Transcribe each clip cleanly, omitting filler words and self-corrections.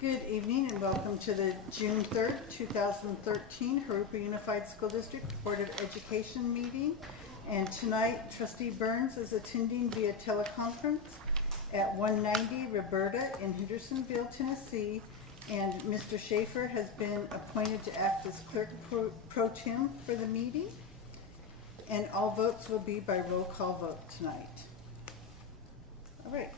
Good evening and welcome to the June 3rd, 2013 Harupa Unified School District Board of Education meeting. And tonight, Trustee Burns is attending via teleconference at 190 Roberta in Hendersonville, Tennessee. And Mr. Schaefer has been appointed to act as clerk pro tem for the meeting. And all votes will be by roll call vote tonight. All right.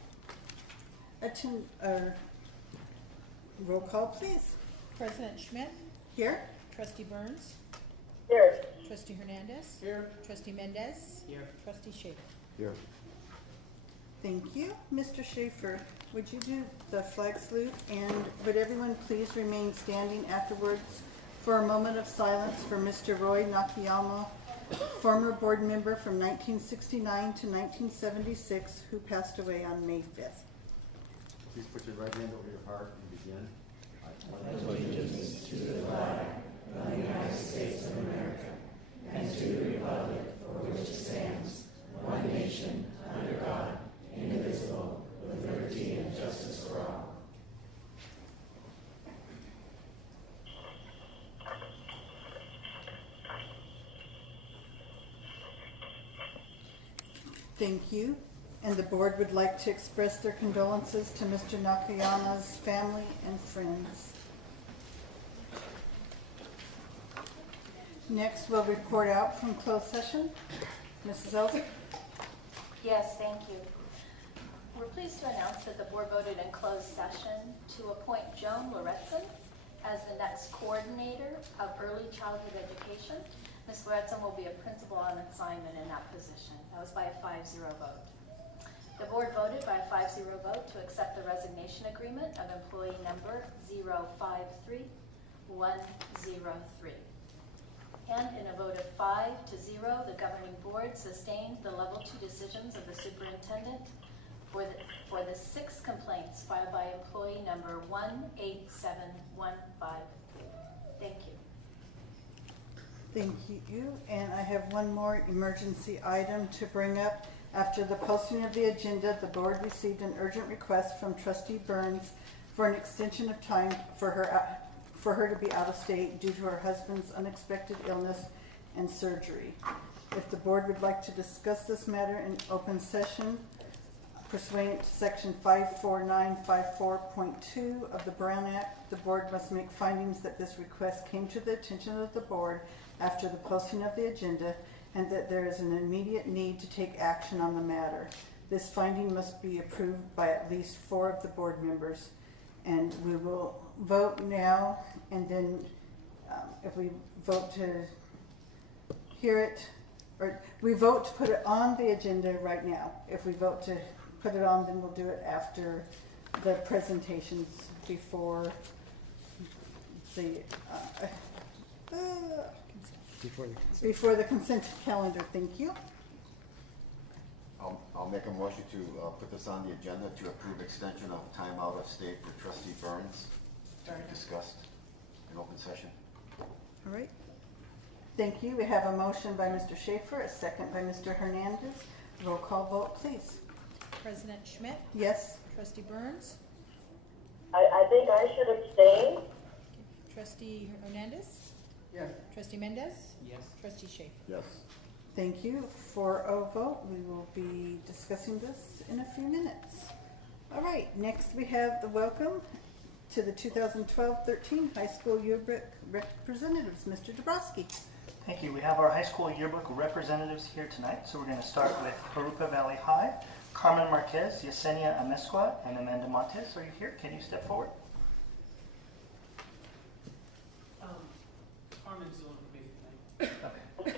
Roll call, please. President Schmidt. Here. Trustee Burns. Here. Trustee Hernandez. Here. Trustee Mendez. Here. Trustee Schaefer. Here. Thank you. Mr. Schaefer, would you do the flag salute, and would everyone please remain standing afterwards for a moment of silence for Mr. Roy Nakayama, former board member from 1969 to 1976, who passed away on May 5th. Please put your right hand over your heart and begin. I pledge allegiance to the flag of the United States of America and to the republic for which it stands, one nation, under God, indivisible, with liberty and justice for all. Thank you. And the board would like to express their condolences to Mr. Nakayama's family and friends. Next, we'll report out from closed session. Mrs. Elder? Yes, thank you. We're pleased to announce that the board voted in closed session to appoint Joan Loretzen as the next coordinator of early childhood education. Ms. Loretzen will be a principal on assignment in that position. That was by a 5-0 vote. The board voted by a 5-0 vote to accept the resignation agreement of employee number 053103. And in a vote of 5-0, the governing board sustained the level 2 decisions of the superintendent for the 6 complaints filed by employee number 187153. Thank you. Thank you. And I have one more emergency item to bring up. After the posting of the agenda, the board received an urgent request from Trustee Burns for an extension of time for her to be out of state due to her husband's unexpected illness and surgery. If the board would like to discuss this matter in open session, pursuant to section 54954.2 of the Brown Act, the board must make findings that this request came to the attention of the board after the posting of the agenda, and that there is an immediate need to take action on the matter. This finding must be approved by at least 4 of the board members. And we will vote now, and then if we vote to hear it, or we vote to put it on the agenda right now. If we vote to put it on, then we'll do it after the presentations before the before the consent calendar. Thank you. I'll make a motion to put this on the agenda to approve extension of time out of state for Trustee Burns to be discussed in open session. All right. Thank you. We have a motion by Mr. Schaefer, a second by Mr. Hernandez. Roll call vote, please. President Schmidt. Yes. Trustee Burns. I think I should abstain. Trustee Hernandez. Yes. Trustee Mendez. Yes. Trustee Schaefer. Yes. Thank you. 4-0 vote. We will be discussing this in a few minutes. All right. Next, we have the welcome to the 2012-13 high school yearbook representatives. Mr. Dabrowski. Thank you. We have our high school yearbook representatives here tonight. So we're going to start with Harupa Valley High, Carmen Marquez, Yesenia Amesqua, and Amanda Montes. Are you here? Can you step forward? Carmen's the one who made it tonight. Okay.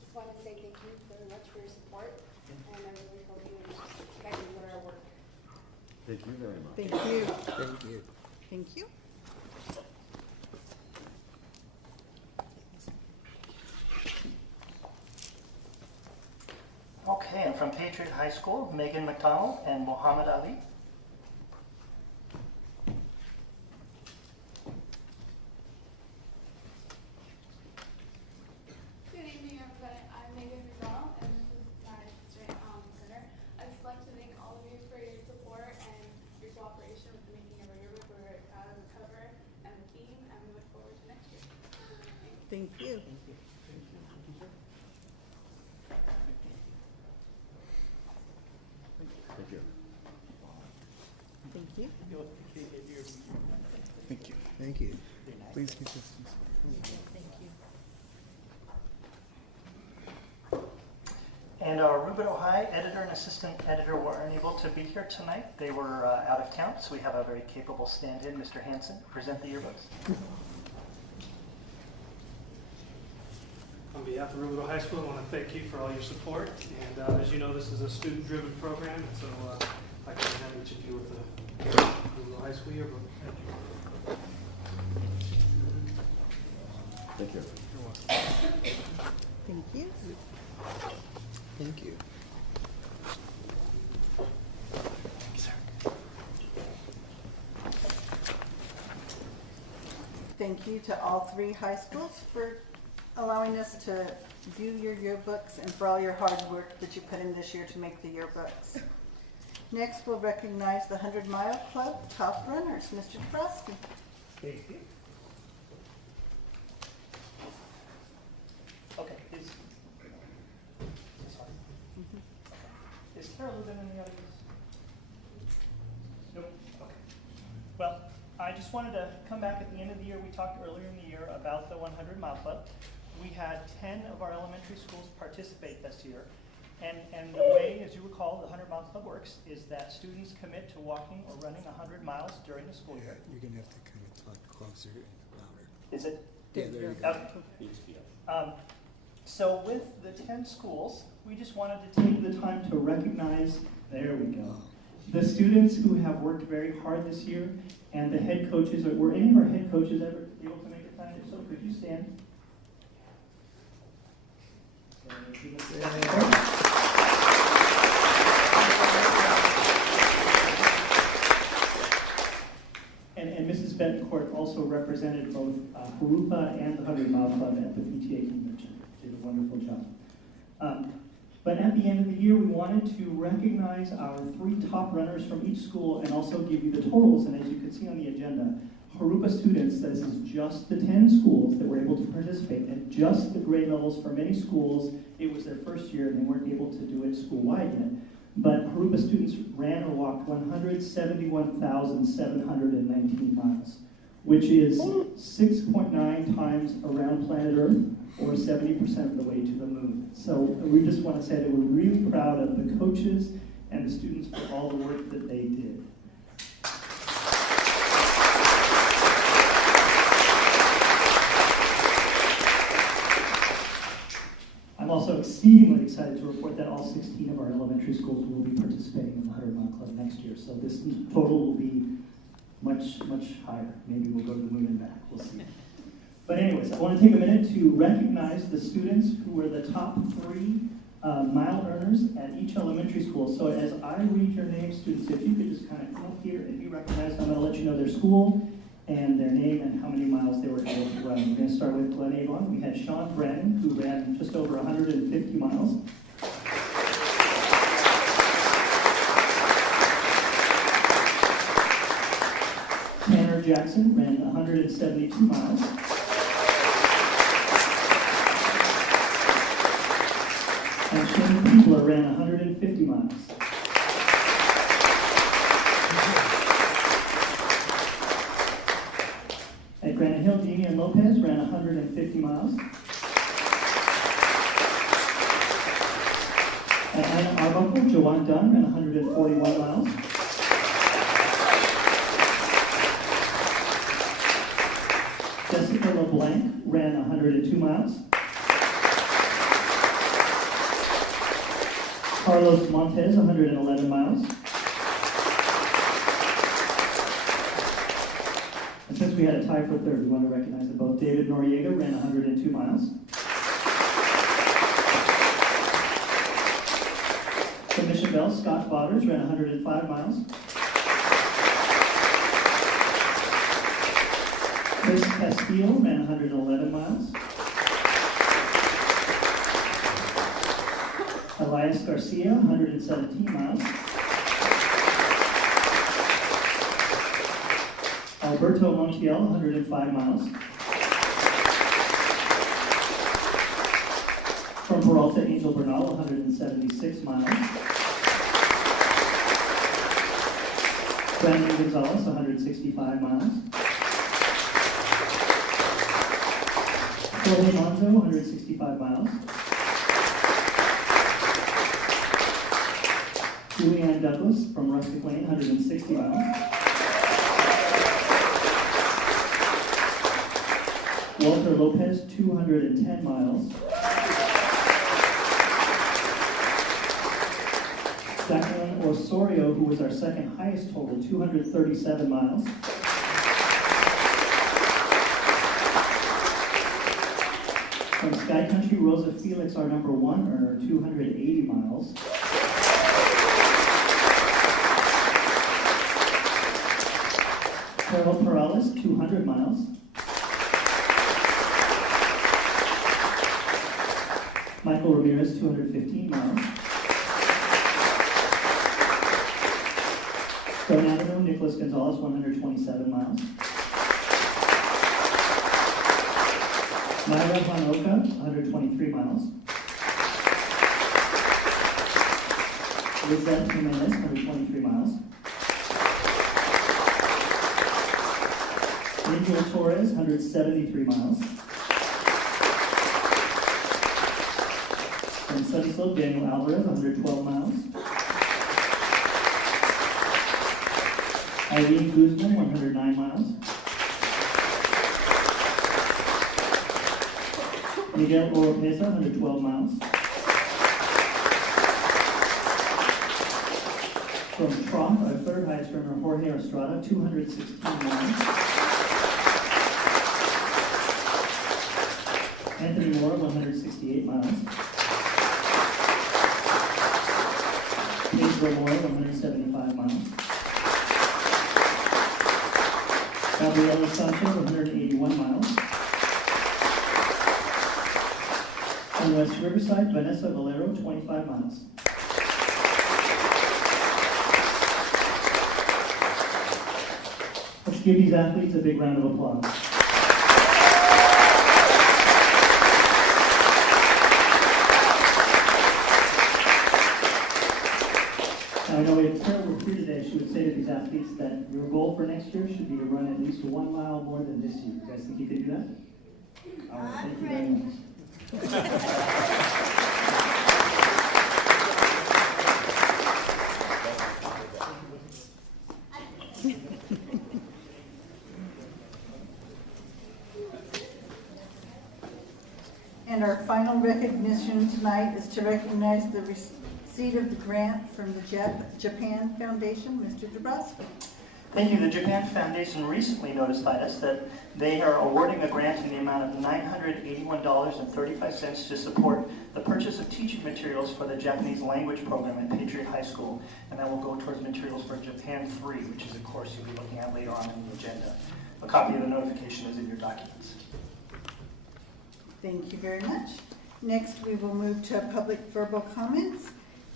Just want to say thank you very much for your support, and I really hope you guys enjoy our work. Thank you very much. Thank you. Thank you. Thank you. Okay, and from Patriot High School, Megan McDonald and Muhammad Ali. Good evening, Thank you. Thank you. Thank you. Thank you. Please keep this. Thank you. And our Rubidoux High editor and assistant editor were unable to be here tonight. They were out of town, so we have a very capable stand-in, Mr. Hanson, present the yearbooks. On behalf of Rubidoux High School, I want to thank you for all your support. And as you know, this is a student-driven program, and so I can have each of you with the Rubidoux High School yearbook. Thank you. Thank you. Thank you. Thank you to all 3 high schools for allowing us to view your yearbooks and for all your hard work that you put in this year to make the yearbooks. Next, we'll recognize the 100 Mile Club top runners. Mr. Frosty. Thank you. Okay, is Carol Lubin in the audience? Nope. Okay. Well, I just wanted to come back at the end of the year. We talked earlier in the year about the 100 Mile Club. We had 10 of our elementary schools participate this year. And the way, as you recall, the 100 Mile Club works is that students commit to walking or running 100 miles during the school year. You're going to have to kind of talk closer and louder. Is it? Yeah, there you go. So with the 10 schools, we just wanted to take the time to recognize, there we go, the students who have worked very hard this year and the head coaches. Were any of our head coaches ever able to make it tonight? If so, could you stand? And Mrs. Betancourt also represented both Harupa and the 100 Mile Club at the PTA convention. Did a wonderful job. But at the end of the year, we wanted to recognize our 3 top runners from each school and also give you the totals. And as you can see on the agenda, Harupa students, this is just the 10 schools that were able to participate, and just the grade levels. For many schools, it was their first year and they weren't able to do it school-wide yet. But Harupa students ran or walked 171,719 miles, which is 6.9 times around planet Earth, or 70% of the way to the moon. So we just want to say that we're really proud of the coaches and the students for all the work that they did. I'm also exceedingly excited to report that all 16 of our elementary schools will be participating in the 100 Mile Club next year. So this total will be much, much higher. Maybe we'll go to the moon and back. We'll see. But anyways, I want to take a minute to recognize the students who were the top 3 mile earners at each elementary school. So as I read your names, students, if you could just kind of come up here and be recognized, I'm going to let you know their school and their name and how many miles they were able to run. We're going to start with Glen Avon. We had Sean Brennan, who ran just over 150 miles. Tanner Jackson ran 172 miles. And Shane Peebler ran 150 miles. At Granite Hill, Damian Lopez ran 150 miles. At Anna Arbuckle, Joanne Dunn ran 141 miles. Jessica LeBlanc ran 102 miles. Carlos Montez, 111 miles. And since we had a tie for third, we want to recognize that both David Noriega ran 102 miles. From Mission Bell, Scott Botters ran 105 miles. Chris Castillo ran 111 miles. Elias Garcia, 117 miles. Alberto Montiel, 105 miles. From Peralta, Angel Bernal, 176 miles. Brandon Gonzalez, 165 miles. Jorge Monzo, 165 miles. Julianne Douglas from Rustic Lane, 160 miles. Walter Lopez, 210 miles. Jacqueline Osorio, who was our second highest total, 237 miles. From Sky Country, Rosa Felix, our number one earner, 280 miles. Carol Perales, 200 miles. Michael Ramirez, 215 miles. Stone Avenue, Nicholas Gonzalez, 127 miles. Myra Juanoka, 123 miles. Lizette Jimenez, 123 miles. Angel Torres, 173 miles. From Sunnyslope, Daniel Alvarez, 112 miles. Irene Guzman, 109 miles. Miguel Oropesa, 112 miles. From Tromp, our third highest runner, Jorge Estrada, 216 miles. Anthony Moore, 168 miles. Paige Moore, 175 miles. Gabriela Sanchez, 181 miles. From West Riverside, Vanessa Valero, 25 miles. Let's give these athletes a big round of applause. I know if Sarah were here today, she would say to these athletes that your goal for next year should be to run at least 1 mile more than this year. You guys think you could do that? All right, thank you very much. And our final recognition tonight is to recognize the receipt of the grant from the Japan Foundation, Mr. Dabrowski. Thank you. The Japan Foundation recently notified us that they are awarding a grant in the amount of $981.35 to support the purchase of teaching materials for the Japanese language program at Patriot High School, and that will go towards materials for Japan 3, which is a course you'll be looking at later on in the agenda. A copy of the notification is in your documents. Thank you very much. Next, we will move to public verbal comments.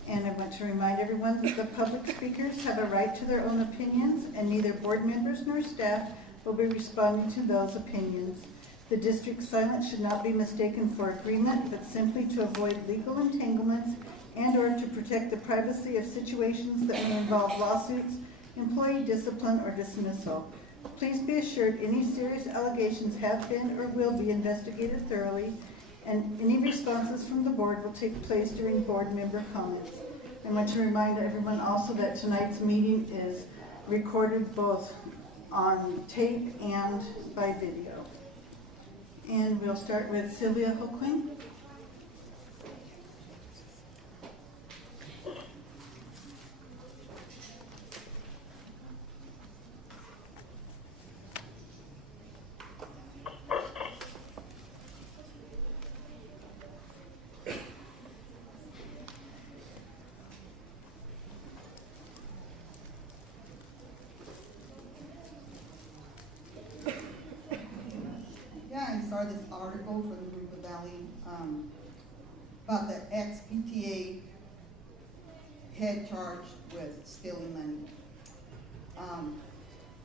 And I want to remind everyone that the public speakers have a right to their own opinions, and neither board members nor staff will be responding to those opinions. The district's silence should not be mistaken for agreement, but simply to avoid legal entanglements and or to protect the privacy of situations that may involve lawsuits, employee discipline, or dismissal. Please be assured any serious allegations have been or will be investigated thoroughly, and any responses from the board will take place during board member comments. I want to remind everyone also that tonight's meeting is recorded both on tape and by video. And we'll start with Sylvia Hoquin. I saw this article for the River Valley about the ex-PTA head charged with stealing money.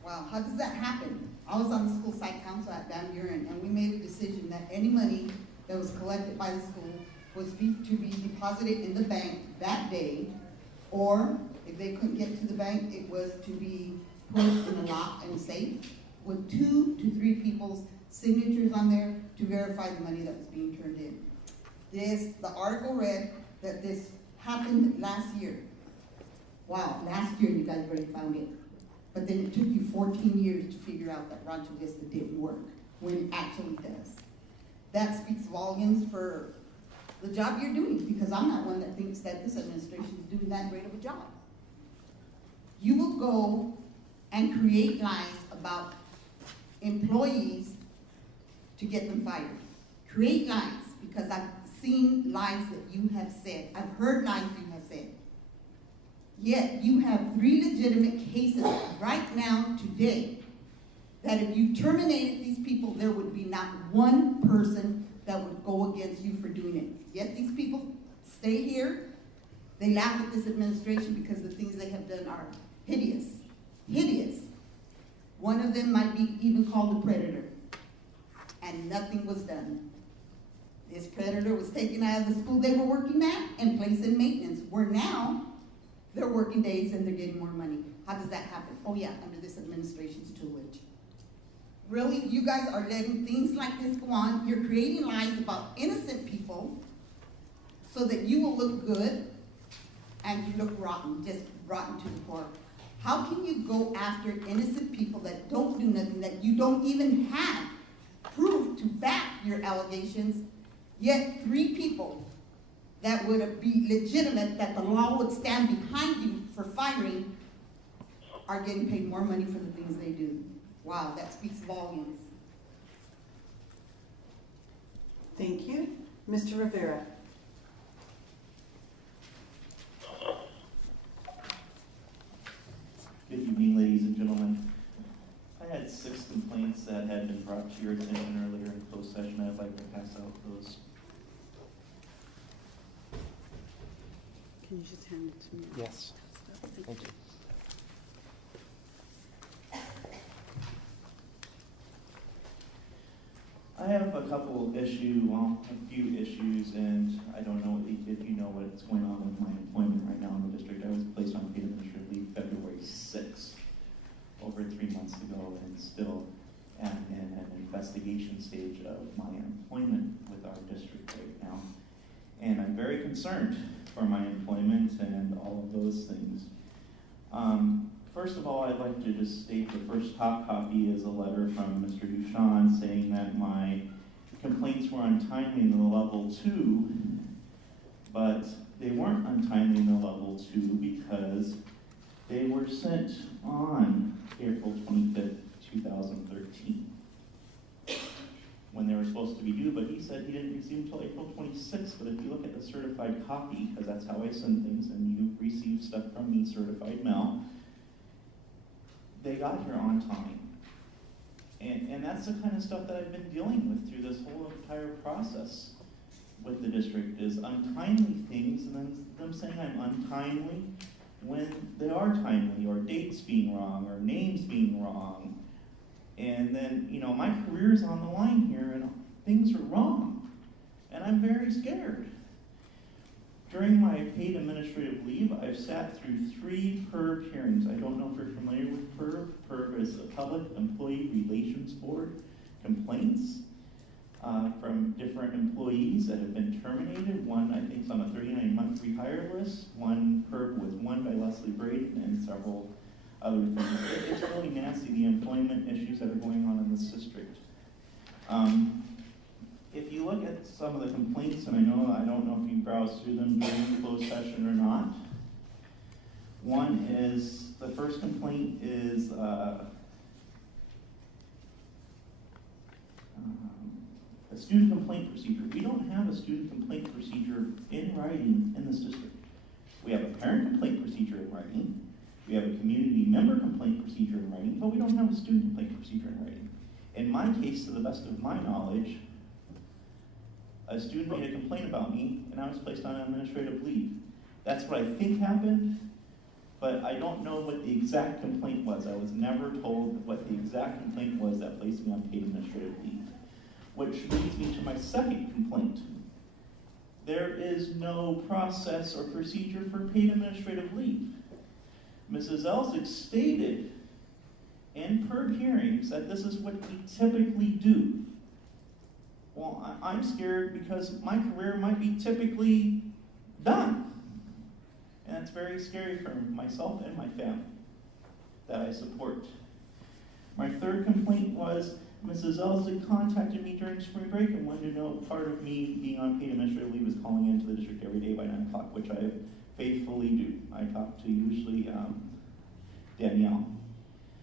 Wow, how does that happen? I was on the school site council at Van Buren, and we made a decision that any money that was collected by the school was to be deposited in the bank that day, or if they couldn't get to the bank, it was to be put in a lock and safe with 2 to 3 people's signatures on there to verify the money that was being turned in. The article read that this happened last year. Wow, last year you guys already found it. But then it took you 14 years to figure out that Rancho Vista didn't work, when it actually does. That speaks volumes for the job you're doing, because I'm not one that thinks that this administration is doing that great of a job. You will go and create lies about employees to get them fired. Create lies, because I've seen lies that you have said. I've heard lies you have said. Yet you have 3 legitimate cases right now today that if you terminated these people, there would be not one person that would go against you for doing it. Yet these people stay here. They laugh at this administration because the things they have done are hideous. Hideous. One of them might be even called a predator. And nothing was done. This predator was taken out of the school they were working at and placed in maintenance, where now they're working days and they're getting more money. How does that happen? Oh yeah, under this administration's tutelage. Really, you guys are letting things like this go on. You're creating lies about innocent people so that you will look good and you look rotten, just rotten to the core. How can you go after innocent people that don't do nothing, that you don't even have proof to back your allegations, yet 3 people that would be legitimate, that the law would stand behind you for firing, are getting paid more money for the things they do? Wow, that speaks volumes. Thank you. Mr. Rivera. Good evening, ladies and gentlemen. I had 6 complaints that had been brought to your attention earlier in closed session. I'd like to pass out those. Can you just hand it to me? Yes. Thank you. I have a few issues, and I don't know if you know what's going on with my employment right now in the district. I was placed on paid administrative leave February 6th, over 3 months ago, and still am in an investigation stage of my employment with our district right now. And I'm very concerned for my employment and all of those things. First of all, I'd like to just state the first top copy is a letter from Mr. Duchamp saying that my complaints were untimely in the level 2, but they weren't untimely in the level 2 because they were sent on April 25th, 2013, when they were supposed to be due, but he said he didn't receive until April 26th. But if you look at the certified copy, because that's how I send things, and you receive stuff from me, certified mail, they got here on time. And that's the kind of stuff that I've been dealing with through this whole entire process with the district, is untimely things, and then them saying I'm untimely when they are timely, or dates being wrong, or names being wrong. And then, my career's on the line here, and things are wrong. And I'm very scared. During my paid administrative leave, I've sat through 3 PERB hearings. I don't know if you're familiar with PERB. PERB is the Public Employee Relations Board complaints from different employees that have been terminated. One, I think, is on a 39-month rehire list. One PERB was won by Leslie Braden, and several other things. It's really nasty, the employment issues that are going on in this district. If you look at some of the complaints, and I don't know if you browsed through them during the closed session or not. One is, the first complaint is a student complaint procedure. We don't have a student complaint procedure in writing in this district. We have a parent complaint procedure in writing. We have a community member complaint procedure in writing, but we don't have a student complaint procedure in writing. In my case, to the best of my knowledge, a student made a complaint about me, and I was placed on administrative leave. That's what I think happened, but I don't know what the exact complaint was. I was never told what the exact complaint was that placed me on paid administrative leave. Which leads me to my second complaint. There is no process or procedure for paid administrative leave. Mrs. Elzig stated in PERB hearings that this is what we typically do. Well, I'm scared because my career might be typically done. And that's very scary for myself and my family that I support. My third complaint was Mrs. Elzig contacted me during spring break and wanted to know part of me being on paid administrative leave was calling into the district every day by 9 o'clock, which I faithfully do. I talk to usually Danielle.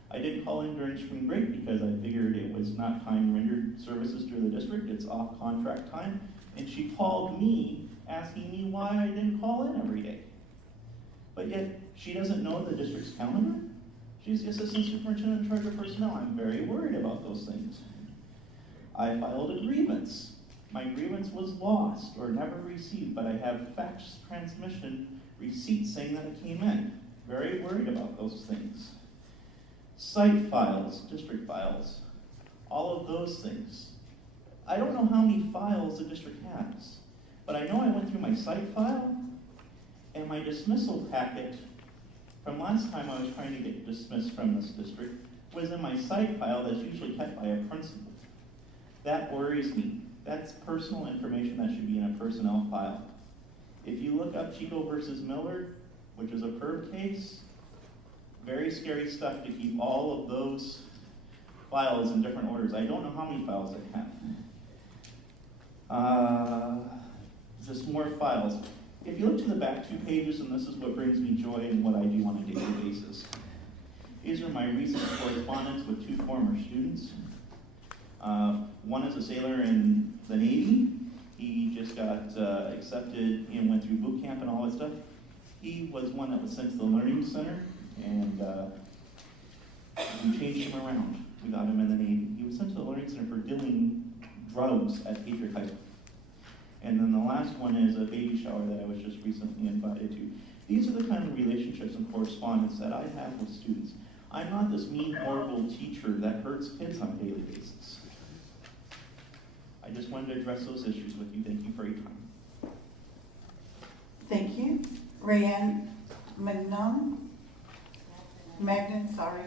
I didn't call in during spring break because I figured it was not time rendered services to the district, it's off contract time. And she called me asking me why I didn't call in every day. But yet, she doesn't know the district's calendar. She's the assistant superintendent in charge of personnel. I'm very worried about those things. I filed a grievance. My grievance was lost or never received, but I have fax transmission receipts saying that it came in. Very worried about those things. Site files, district files, all of those things. I don't know how many files the district has, but I know I went through my site file and my dismissal packet from last time I was trying to get dismissed from this district was in my site file that's usually kept by a principal. That worries me. That's personal information that should be in a personnel file. If you look up Chico versus Miller, which is a PERB case, very scary stuff to keep all of those files in different orders. I don't know how many files I have. Just more files. If you look to the back 2 pages, and this is what brings me joy and what I do on a daily basis. These are my recent correspondence with 2 former students. One is a sailor in the Navy. He just got accepted and went through boot camp and all that stuff. He was one that was sent to the Learning Center, and we changed him around. We got him in the Navy. He was sent to the Learning Center for dealing drugs at Patriot High School. And then the last one is a baby shower that I was just recently invited to. These are the kind of relationships and correspondence that I have with students. I'm not this mean, horrible teacher that hurts kids on a daily basis. I just wanted to address those issues with you. Thank you for your time. Thank you. Rayanne Magnan, sorry.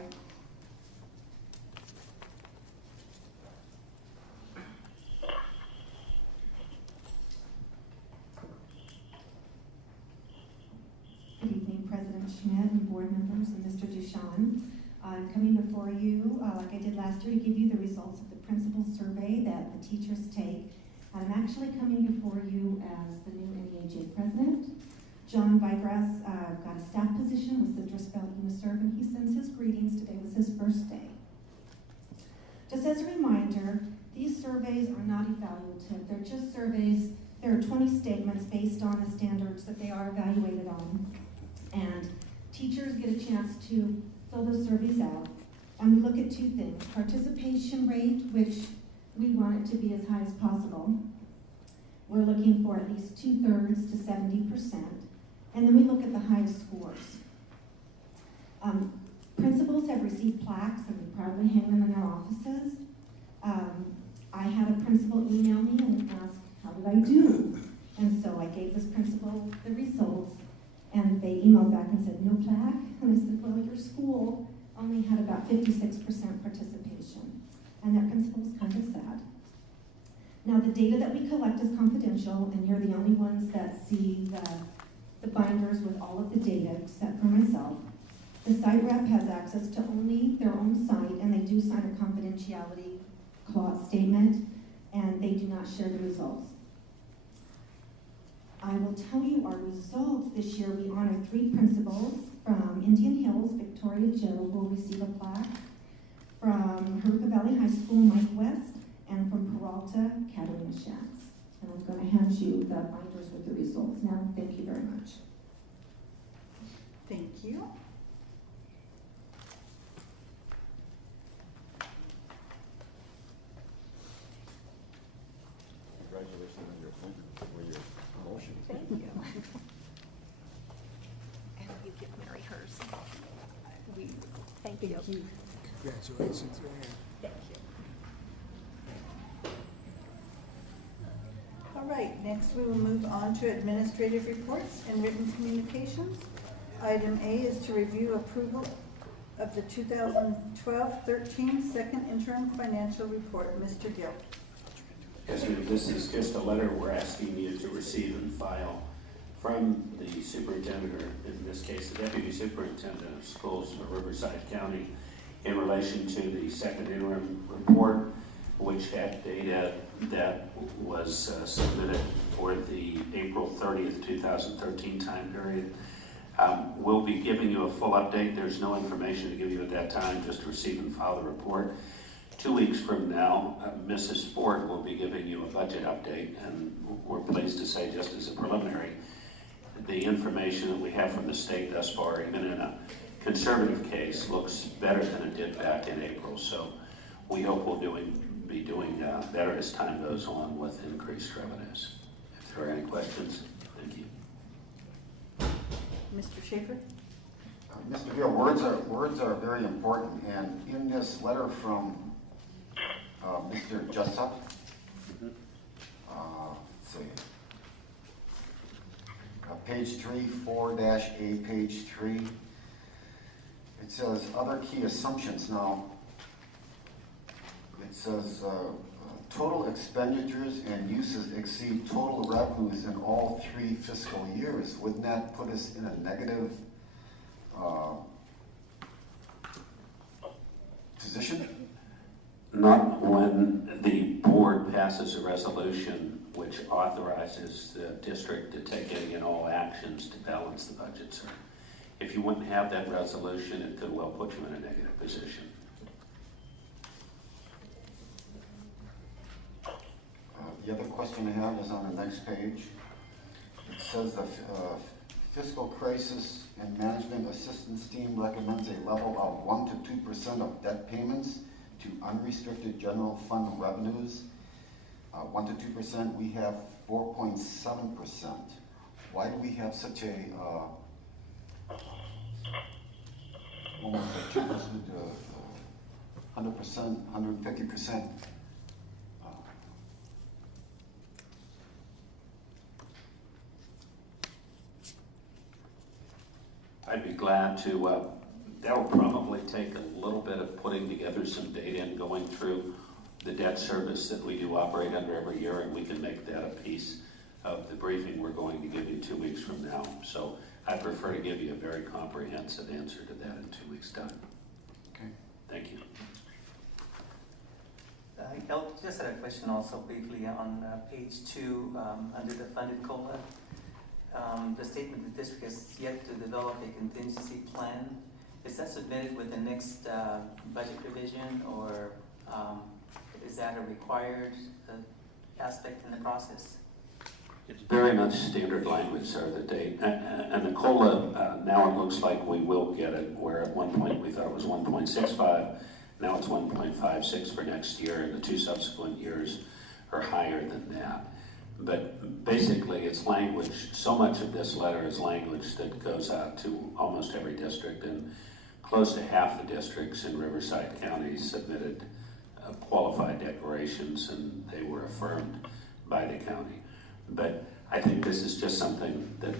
Good evening, President Schmidt and board members and Mr. Duchan. I'm coming before you, like I did last year, to give you the results of the principal survey that the teachers take. And I'm actually coming before you as the new NEAJ president. John Vigras got a staff position with Citrus Bell Uniserve, and he sends his greetings. Today was his first day. Just as a reminder, these surveys are not evaluative. They're just surveys. There are 20 statements based on the standards that they are evaluated on. And teachers get a chance to fill those surveys out. And we look at 2 things: participation rate, which we want it to be as high as possible. We're looking for at least 2/3 to 70%. And then we look at the highest scores. Principals have received plaques, and we proudly hang them in their offices. I had a principal email me and ask, how did I do? And so I gave this principal the results, and they emailed back and said, no plaque. And I said, well, your school only had about 56% participation. And that principal was kind of sad. Now, the data that we collect is confidential, and you're the only ones that see the binders with all of the data, except for myself. The site rep has access to only their own site, and they do sign a confidentiality clause statement, and they do not share the results. I will tell you our results this year. We honor 3 principals. From Indian Hills, Victoria Joe will receive a plaque. From Hurricane Valley High School, Mike West, and from Peralta, Catalina Shacks. And I'm going to hand you the binders with the results now. Thank you very much. Thank you. Congratulations on your appointment or your promotion. Thank you. I hope you give Mary hers. Thank you. Congratulations, Ryan. Thank you. All right, next Next, we will move on to administrative reports and written communications. Item A is to review approval of the 2012-13 second interim financial report. Mr. Gill. Yes, ma'am. This is just a letter we're asking you to receive and file from the superintendent, or in this case, the deputy superintendent of schools for Riverside County, in relation to the second interim report, which had data that was submitted for the April 30th, 2013 time period. We'll be giving you a full update. There's no information to give you at that time, just receive and file the report. 2 weeks from now, Mrs. Ford will be giving you a budget update, and we're pleased to say, just as a preliminary, the information that we have from the state thus far, even in a conservative case, looks better than it did back in April. So we hope we'll be doing better as time goes on with increased revenues. If there are any questions, thank you. Mr. Schaefer? Mr. Gill, words are very important, and in this letter from Mr. Jessup, let's see, page 3, 4-A, page 3, it says other key assumptions. Now, it says total expenditures and uses exceed total revenues in all 3 fiscal years. Wouldn't that put us in a negative position? Not when the board passes a resolution which authorizes the district to take any and all actions to balance the budget, sir. If you wouldn't have that resolution, it could well put you in a negative position. The other question I have is on the next page. It says the Fiscal Crisis and Management Assistance Team recommends a level of 1 to 2% of debt payments to unrestricted general fund revenues. 1 to 2%, we have 4.7%. Why do we have such a almost a 2%, 100%, 150%? I'd be glad to, that'll probably take a little bit of putting together some data and going through the debt service that we do operate under every year, and we can make that a piece of the briefing we're going to give you 2 weeks from now. So I prefer to give you a very comprehensive answer to that in 2 weeks' time. Okay. Thank you. I just had a question also briefly on page 2 under the funded COLA. The statement the district has yet to develop a contingency plan. Is that submitted with the next budget revision, or is that a required aspect in the process? It's very much standard language, sir, the date. And the COLA, now it looks like we will get it, where at one point we thought it was 1.65. Now it's 1.56 for next year, and the 2 subsequent years are higher than that. But basically, it's language. So much of this letter is language that goes out to almost every district, and close to half the districts in Riverside County submitted qualified declarations, and they were affirmed by the county. But I think this is just something that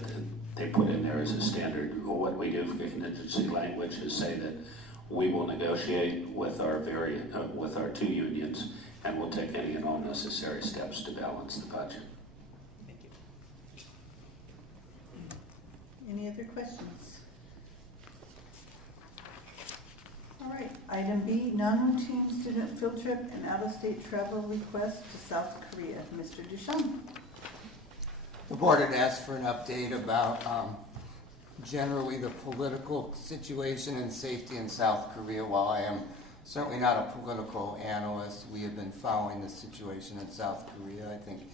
they put in there as a standard. What we do for contingency language is say that we will negotiate with our 2 unions, and we'll take any and all necessary steps to balance the budget. Thank you. Any other questions? All right, item B, non-routine student field trip and out-of-state travel request to South Korea. Mr. Duchamp. The board had asked for an update about generally the political situation and safety in South Korea. While I am certainly not a political analyst, we have been following the situation in South Korea, I think,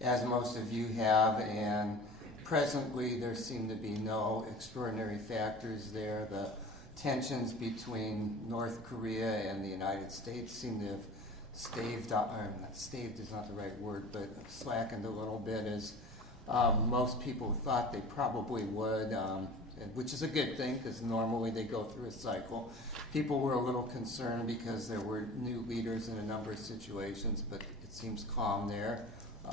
as most of you have, and presently there seem to be no extraordinary factors there. The tensions between North Korea and the United States seem to have staved is not the right word, but slackened a little bit, as most people thought they probably would, which is a good thing because normally they go through a cycle. People were a little concerned because there were new leaders in a number of situations, but it seems calm there.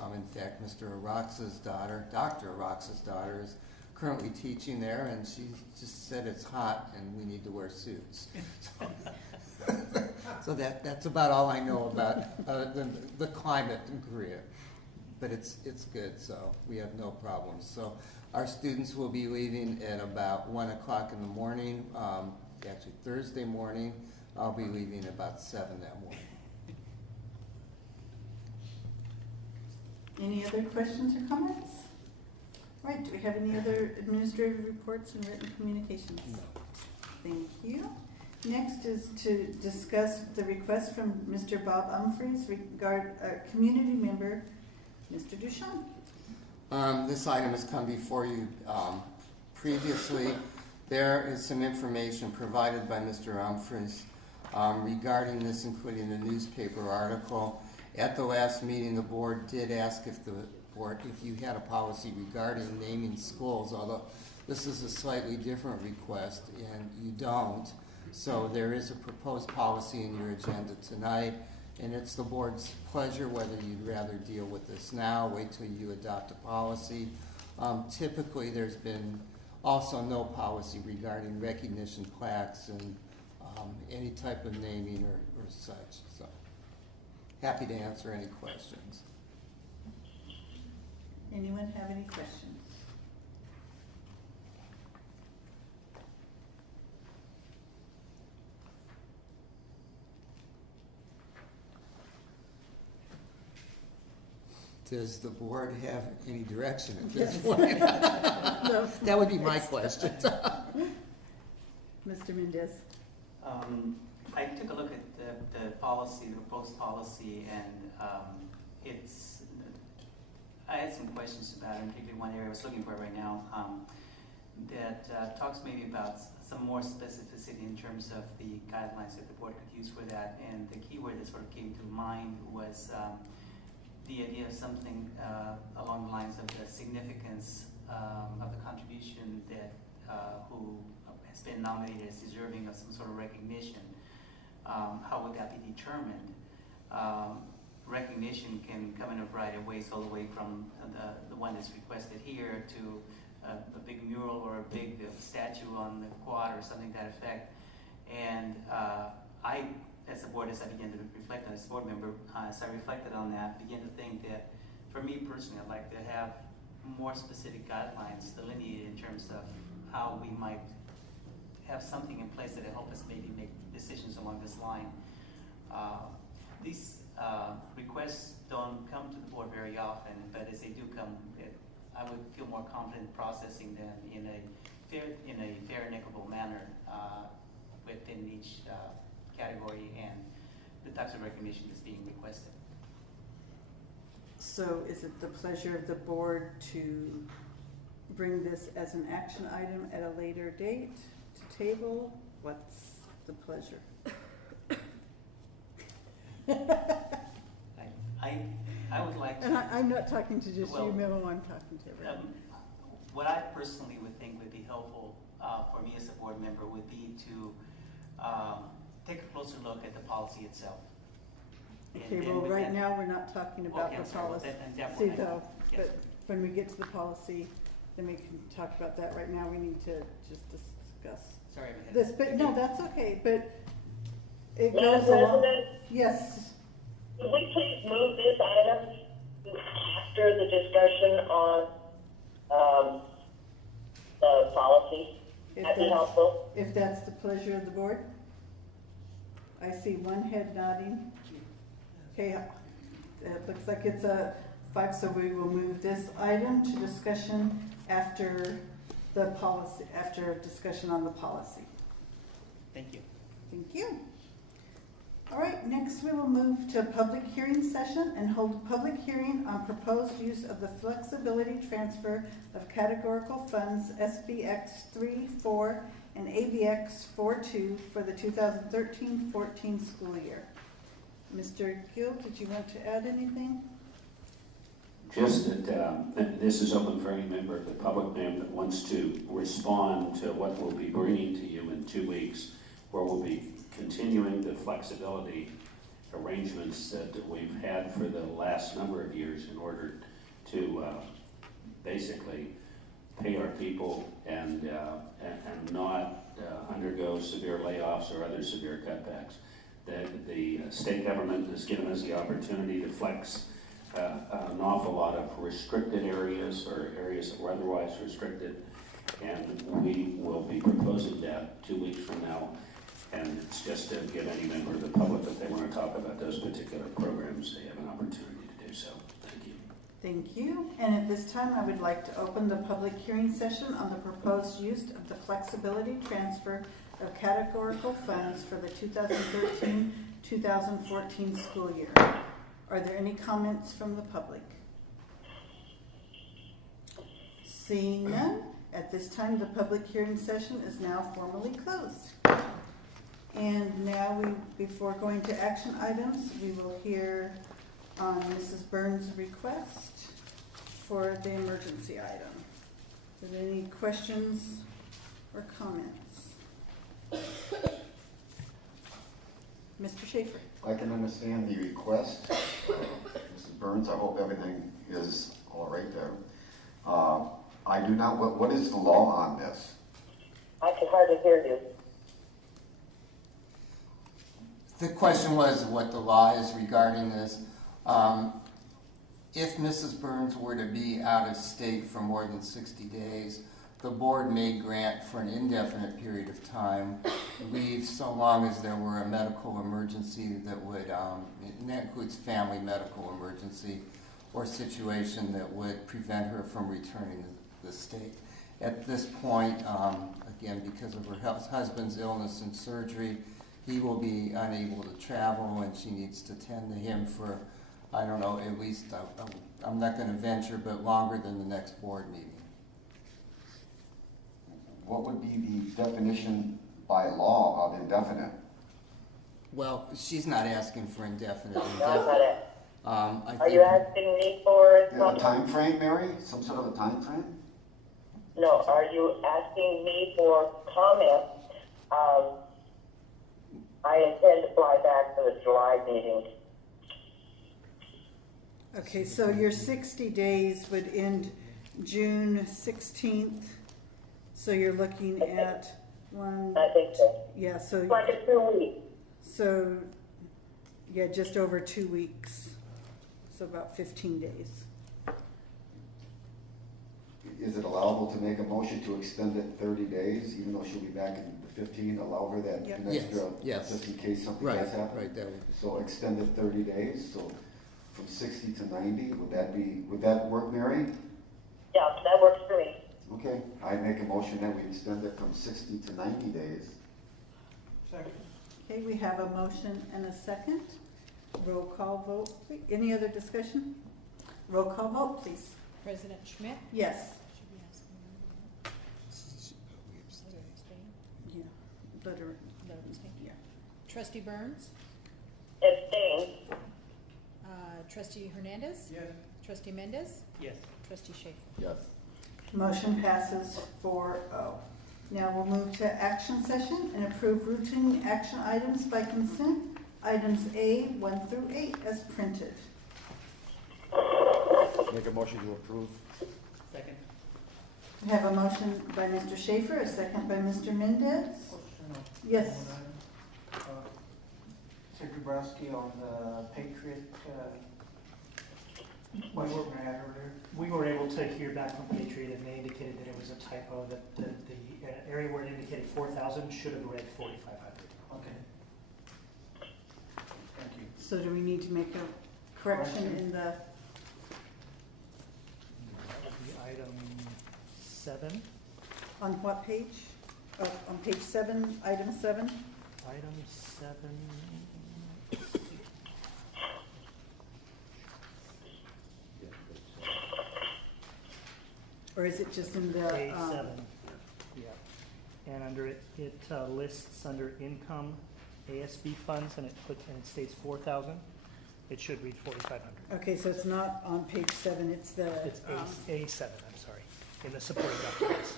In fact, Mr. Araxa's daughter, Dr. Araxa's daughter, is currently teaching there, and she just said it's hot and we need to wear suits. So that's about all I know about the climate in Korea. But it's good, so we have no problems. So our students will be leaving at about 1 o'clock in the morning. Actually, Thursday morning. I'll be leaving about 7 that morning. Any other questions or comments? All right, do we have any other administrative reports and written communications? No. Thank you. Next is to discuss the request from Mr. Bob Humphreys regarding a community member, Mr. Duchamp. This item has come before you previously. There is some information provided by Mr. Humphreys regarding this, including a newspaper article. At the last meeting, the board did ask if you had a policy regarding naming schools, although this is a slightly different request, and you don't. So there is a proposed policy in your agenda tonight, and it's the board's pleasure whether you'd rather deal with this now, wait till you adopt a policy. Typically, there's been also no policy regarding recognition plaques and any type of naming or such. So happy to answer any questions. Anyone have any questions? Does the board have any direction at this point? No. That would be my question. Mr. Mendez. I took a look at the policy, the proposed policy, and I had some questions about it, in particular one area I was looking for right now, that talks maybe about some more specificity in terms of the guidelines that the board could use for that. And the key word that sort of came to mind was the idea of something along the lines of the significance of the contribution that who has been nominated as deserving of some sort of recognition. How would that be determined? Recognition can come in a variety of ways, all the way from the one that's requested here to a big mural or a big statue on the quad or something to that effect. And I, as a board, as I began to reflect on as a board member, as I reflected on that, began to think that for me personally, I'd like to have more specific guidelines delineated in terms of how we might have something in place that will help us maybe make decisions along this line. These requests don't come to the board very often, but as they do come, I would feel more confident processing them in a fair and equitable manner within each category and the types of recognition that's being requested. So is it the pleasure of the board to bring this as an action item at a later date, to table? What's the pleasure? I would like to... And I'm not talking to just well, you, Memo, I'm talking to everyone. What I personally would think would be helpful for me as a board member would be to take a closer look at the policy itself. Okay, well, right now we're not talking about the policy, though, but when we get to the policy, then we can talk about that. Right now, we need to just discuss Sorry, this, but no, that's okay, but it Madam goes along. President? Yes, Could we please move this item after the discussion on the policy? That'd be helpful. if that's the pleasure of the board. I see one head nodding. Okay, it looks like it's a 5, so we will move this item to discussion after the policy, after discussion on the policy. Thank you. Thank you. All right, next we will move to a public hearing session and hold a public hearing on proposed use of the flexibility transfer of categorical funds SBX 3-4 and ABX 4-2 for the 2013-14 school year. Mr. Gill, did you want to add anything? Just that this is open for any member of the public, ma'am, that wants to respond to what we'll be bringing to you in 2 weeks, where we'll be continuing the flexibility arrangements that we've had for the last number of years in order to basically pay our people and not undergo severe layoffs or other severe cutbacks. The state government has given us the opportunity to flex an awful lot of restricted areas or areas that were otherwise restricted, and we will be proposing that 2 weeks from now. And it's just to give any member of the public, if they want to talk about those particular programs, they have an opportunity to do so. Thank you. Thank you. And at this time, I would like to open the public hearing session on the proposed use of the flexibility transfer of categorical funds for the 2013-2014 school year. Are there any comments from the public? Seeing none, at this time, the public hearing session is now formally closed. And now, before going to action items, we will hear on Mrs. Burns' request for the emergency item. Are there any questions or comments? Mr. Schaefer. I can understand the request. Mrs. Burns, I hope everything is all right there. I do not, what is the law on this? I can hardly hear you. The question was what the law is regarding this. If Mrs. Burns were to be out of state for more than 60 days, the board may grant for an indefinite period of time leave so long as there were a medical emergency that would, and that includes family medical emergency or situation that would prevent her from returning to the state. At this point, again, because of her husband's illness and surgery, he will be unable to travel and she needs to tend to him for, I don't know, at least, I'm not going to venture, but longer than the next board meeting. What would be the definition by law of indefinite? Well, she's not asking for indefinite. No, are you asking me for a time frame, Mary? Some sort of a time frame? No, are you asking me for comment? I intend to fly back to the July meeting. Okay, so your 60 days would end June 16th. So you're looking at one. I think so. Yeah, so. Like a 2 weeks. So, yeah, just over 2 weeks. So about 15 days. Is it allowable to make a motion to extend it 30 days, even though she'll be back in the 15, allow her that Yep. extra, Yes. just in case something Right, has happened? right, that would. So extend it 30 days, so from 60 to 90, would that work, Mary? Yeah, that works for me. Okay, I make a motion that we extend it from 60 to 90 days. Second. Okay, we have a motion and a second. Roll call vote, please. Any other discussion? Roll call vote, please. President Schmidt? Yes. Should we ask him? Abstain? Yeah. Let her. Let him abstain. Yeah. Trustee Burns? Abstain. Trustee Hernandez? Yes. Trustee Mendez? Yes. Trustee Schaefer? Yes. Motion passes 4-0. Now we'll move to action session and approve routine action items by consent. Items A, 1 through 8 as printed. Make a motion to approve. Second. We have a motion by Mr. Schaefer, a second by Mr. Mendez. Yes. Mr. Dubrowski on the Patriot question I had earlier. We were able to hear back from Patriot, and they indicated that it was a typo, that the area where it indicated 4,000 should have read 4,500. Okay. Thank you. So do we need to make a correction in the, That would be item 7. on what page? Oh, on page 7, item 7? Item 7. Or is it just in the? A7. Yeah. And under it lists under income ASB funds, and it states 4,000. It should read 4,500. Okay, so it's not on page 7, it's the. It's A7, I'm sorry, in the supporting documents.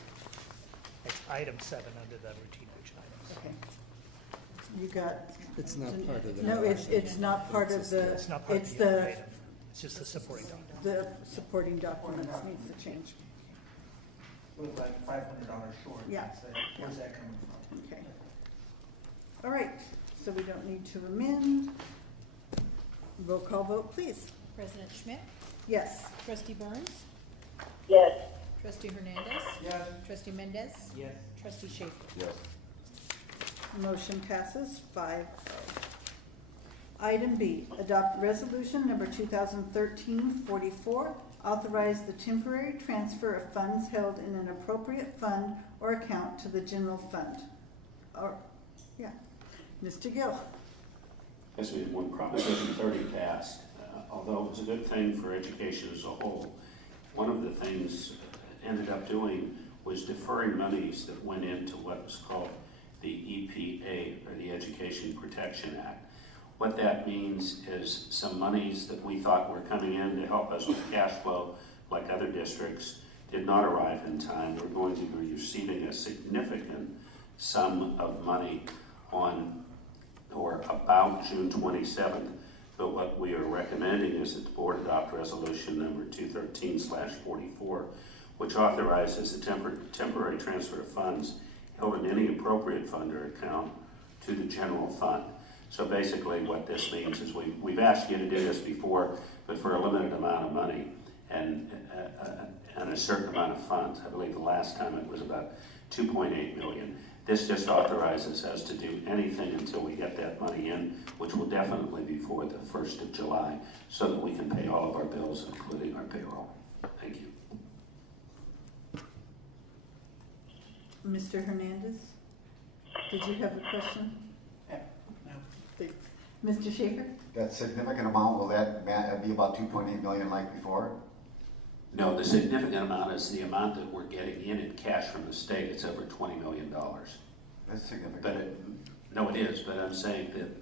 It's item 7 under the routine action items. Okay. You got. It's not part of the. No, it's not part of the, It's not part it's of the the, item. It's just the supporting document. the supporting documents needs to change. Look like $500 short. Yeah. So where's that coming from? Okay. All right, so we don't need to amend. Roll call vote, please. President Schmidt? Yes. Trustee Burns? Yes. Trustee Hernandez? Yes. Trustee Mendez? Yes. Trustee Schaefer? Yes. Motion passes 5-0. Item B, adopt resolution number 2013-44, authorize the temporary transfer of funds held in an appropriate fund or account to the general fund. Mr. Gill. Yes, we had one Proposition 30 passed. Although it was a good thing for education as a whole, one of the things ended up doing was deferring monies that went into what was called the EPA, or the Education Protection Act. What that means is some monies that we thought were coming in to help us with cash flow, like other districts, did not arrive in time. We're going to be receiving a significant sum of money on or about June 27th. But what we are recommending is that the board adopt resolution number 213/44, which authorizes the temporary transfer of funds held in any appropriate fund or account to the general fund. So basically what this means is we've asked you to do this before, but for a limited amount of money and a certain amount of funds. I believe the last time it was about 2.8 million. This just authorizes us to do anything until we get that money in, which will definitely be for the 1st of July, so that we can pay all of our bills, including our payroll. Thank you. Mr. Hernandez, did you have a question? No. Mr. Schaefer? That significant amount, will that be about 2.8 million like before? No, the significant amount is the amount that we're getting in cash from the state. It's over $20 million. That's significant. But no, it is, but I'm saying that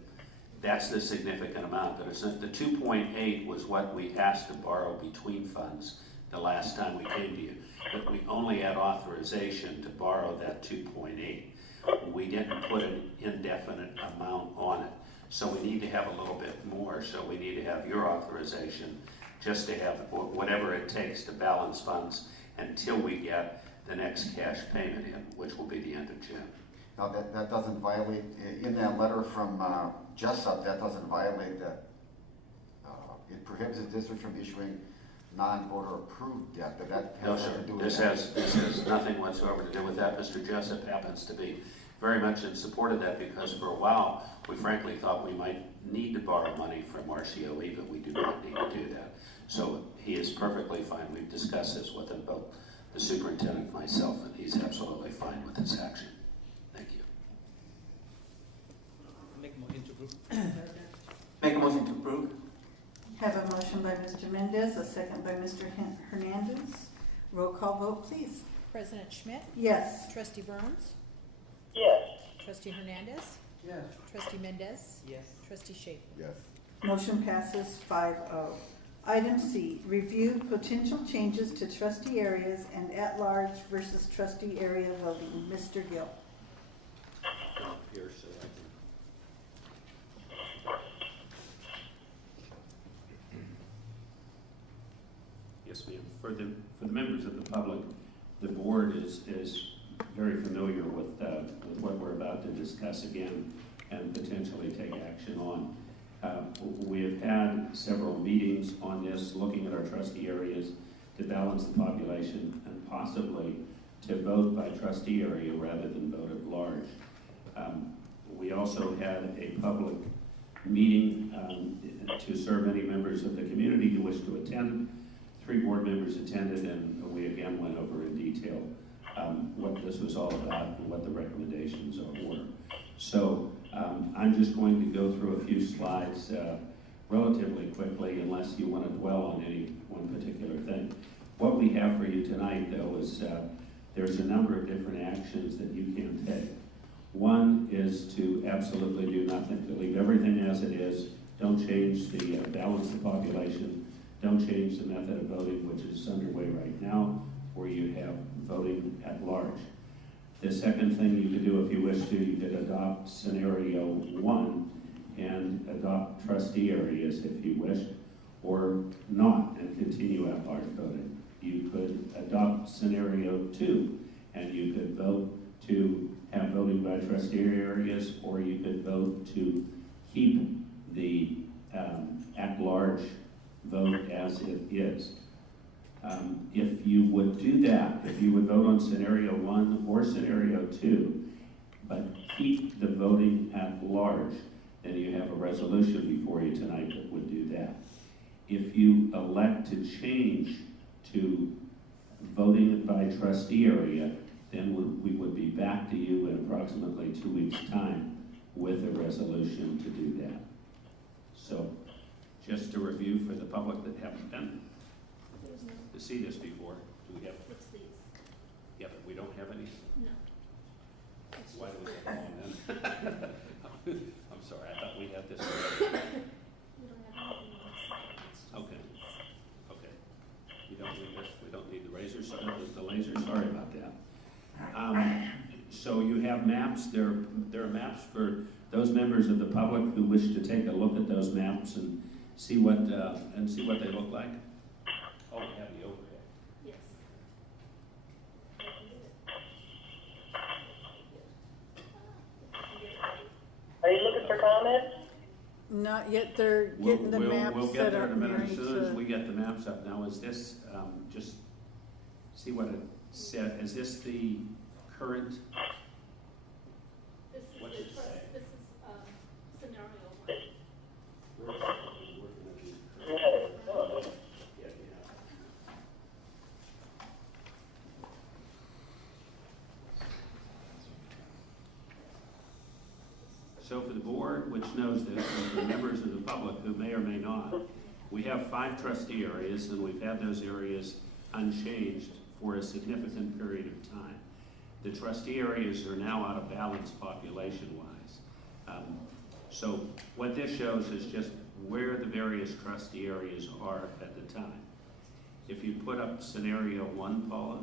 that's the significant amount. But it's, the 2.8 was what we asked to borrow between funds the last time we came to you. But we only had authorization to borrow that 2.8. We didn't put an indefinite amount on it. So we need to have a little bit more, so we need to have your authorization just to have whatever it takes to balance funds until we get the next cash payment in, which will be the end of June. Now that doesn't violate, in that letter from JUSD, that doesn't violate that. It prohibits the district from issuing non-voter approved debt, but that has nothing to do with that. This has nothing whatsoever to do with that. Mr. Jessup happens to be very much in support of that, because for a while we frankly thought we might need to borrow money from RCOE, but we do not need to do that. So he is perfectly fine. We've discussed this with him, both the superintendent and myself, and he's absolutely fine with this action. Thank you. Make a motion to approve. Make a motion to approve. Have a motion by Mr. Mendez, a second by Mr. Hernandez. Roll call vote, please. President Schmidt? Yes. Trustee Burns? Yes. Trustee Hernandez? Yes. Trustee Mendez? Yes. Trustee Schaefer? Yes. Motion passes 5-0. Item C, review potential changes to trustee areas and at-large versus trustee area voting. Mr. Gill. Here, so I can... Yes, ma'am. For the members of the public, the board is very familiar with what we're about to discuss again and potentially take action on. We have had several meetings on this, looking at our trustee areas to balance the population and possibly to vote by trustee area rather than vote at large. We also had a public meeting to serve any members of the community who wish to attend. 3 board members attended, and we again went over in detail what this was all about and what the recommendations were. So I'm just going to go through a few slides relatively quickly, unless you want to dwell on any one particular thing. What we have for you tonight, though, is there's a number of different actions that you can take. One is to absolutely do nothing, to leave everything as it is. Don't change the balance of the population. Don't change the method of voting, which is underway right now, where you have voting at large. The second thing you could do if you wish to, you could adopt scenario 1 and adopt trustee areas if you wish, or not and continue at-large voting. You could adopt scenario 2 and you could vote to have voting by trustee areas, or you could vote to keep the at-large vote as it is. If you would do that, if you would vote on scenario 1 or scenario 2, but keep the voting at large, then you have a resolution before you tonight that would do that. If you elect to change to voting by trustee area, then we would be back to you in approximately 2 weeks' time with a resolution to do that. So, just to review for the public that haven't been to see this before, do we have? What's these? Yeah, but we don't have any. No. Why do we have one then? I'm sorry, I thought we had this already. We don't have anything else. Okay. Okay. We don't need this. We don't need the razors. The laser. Sorry about that. So you have maps. There are maps for those members of the public who wish to take a look at those maps and see what they look like. Oh, we have the overhead. Yes. Are you looking for comments? Not yet, they're getting the maps We'll get set there up, in a minute. Mary, As soon as to- we get the maps up. Now, is this, just see what it said, is this the current? This is What's the it trust, say? this is, scenario 1. So for the board, which knows this, and for members of the public who may or may not, we have 5 trustee areas, and we've had those areas unchanged for a significant period of time. The trustee areas are now out of balance population-wise. So what this shows is just where the various trustee areas are at the time. If you put up scenario 1, Paula.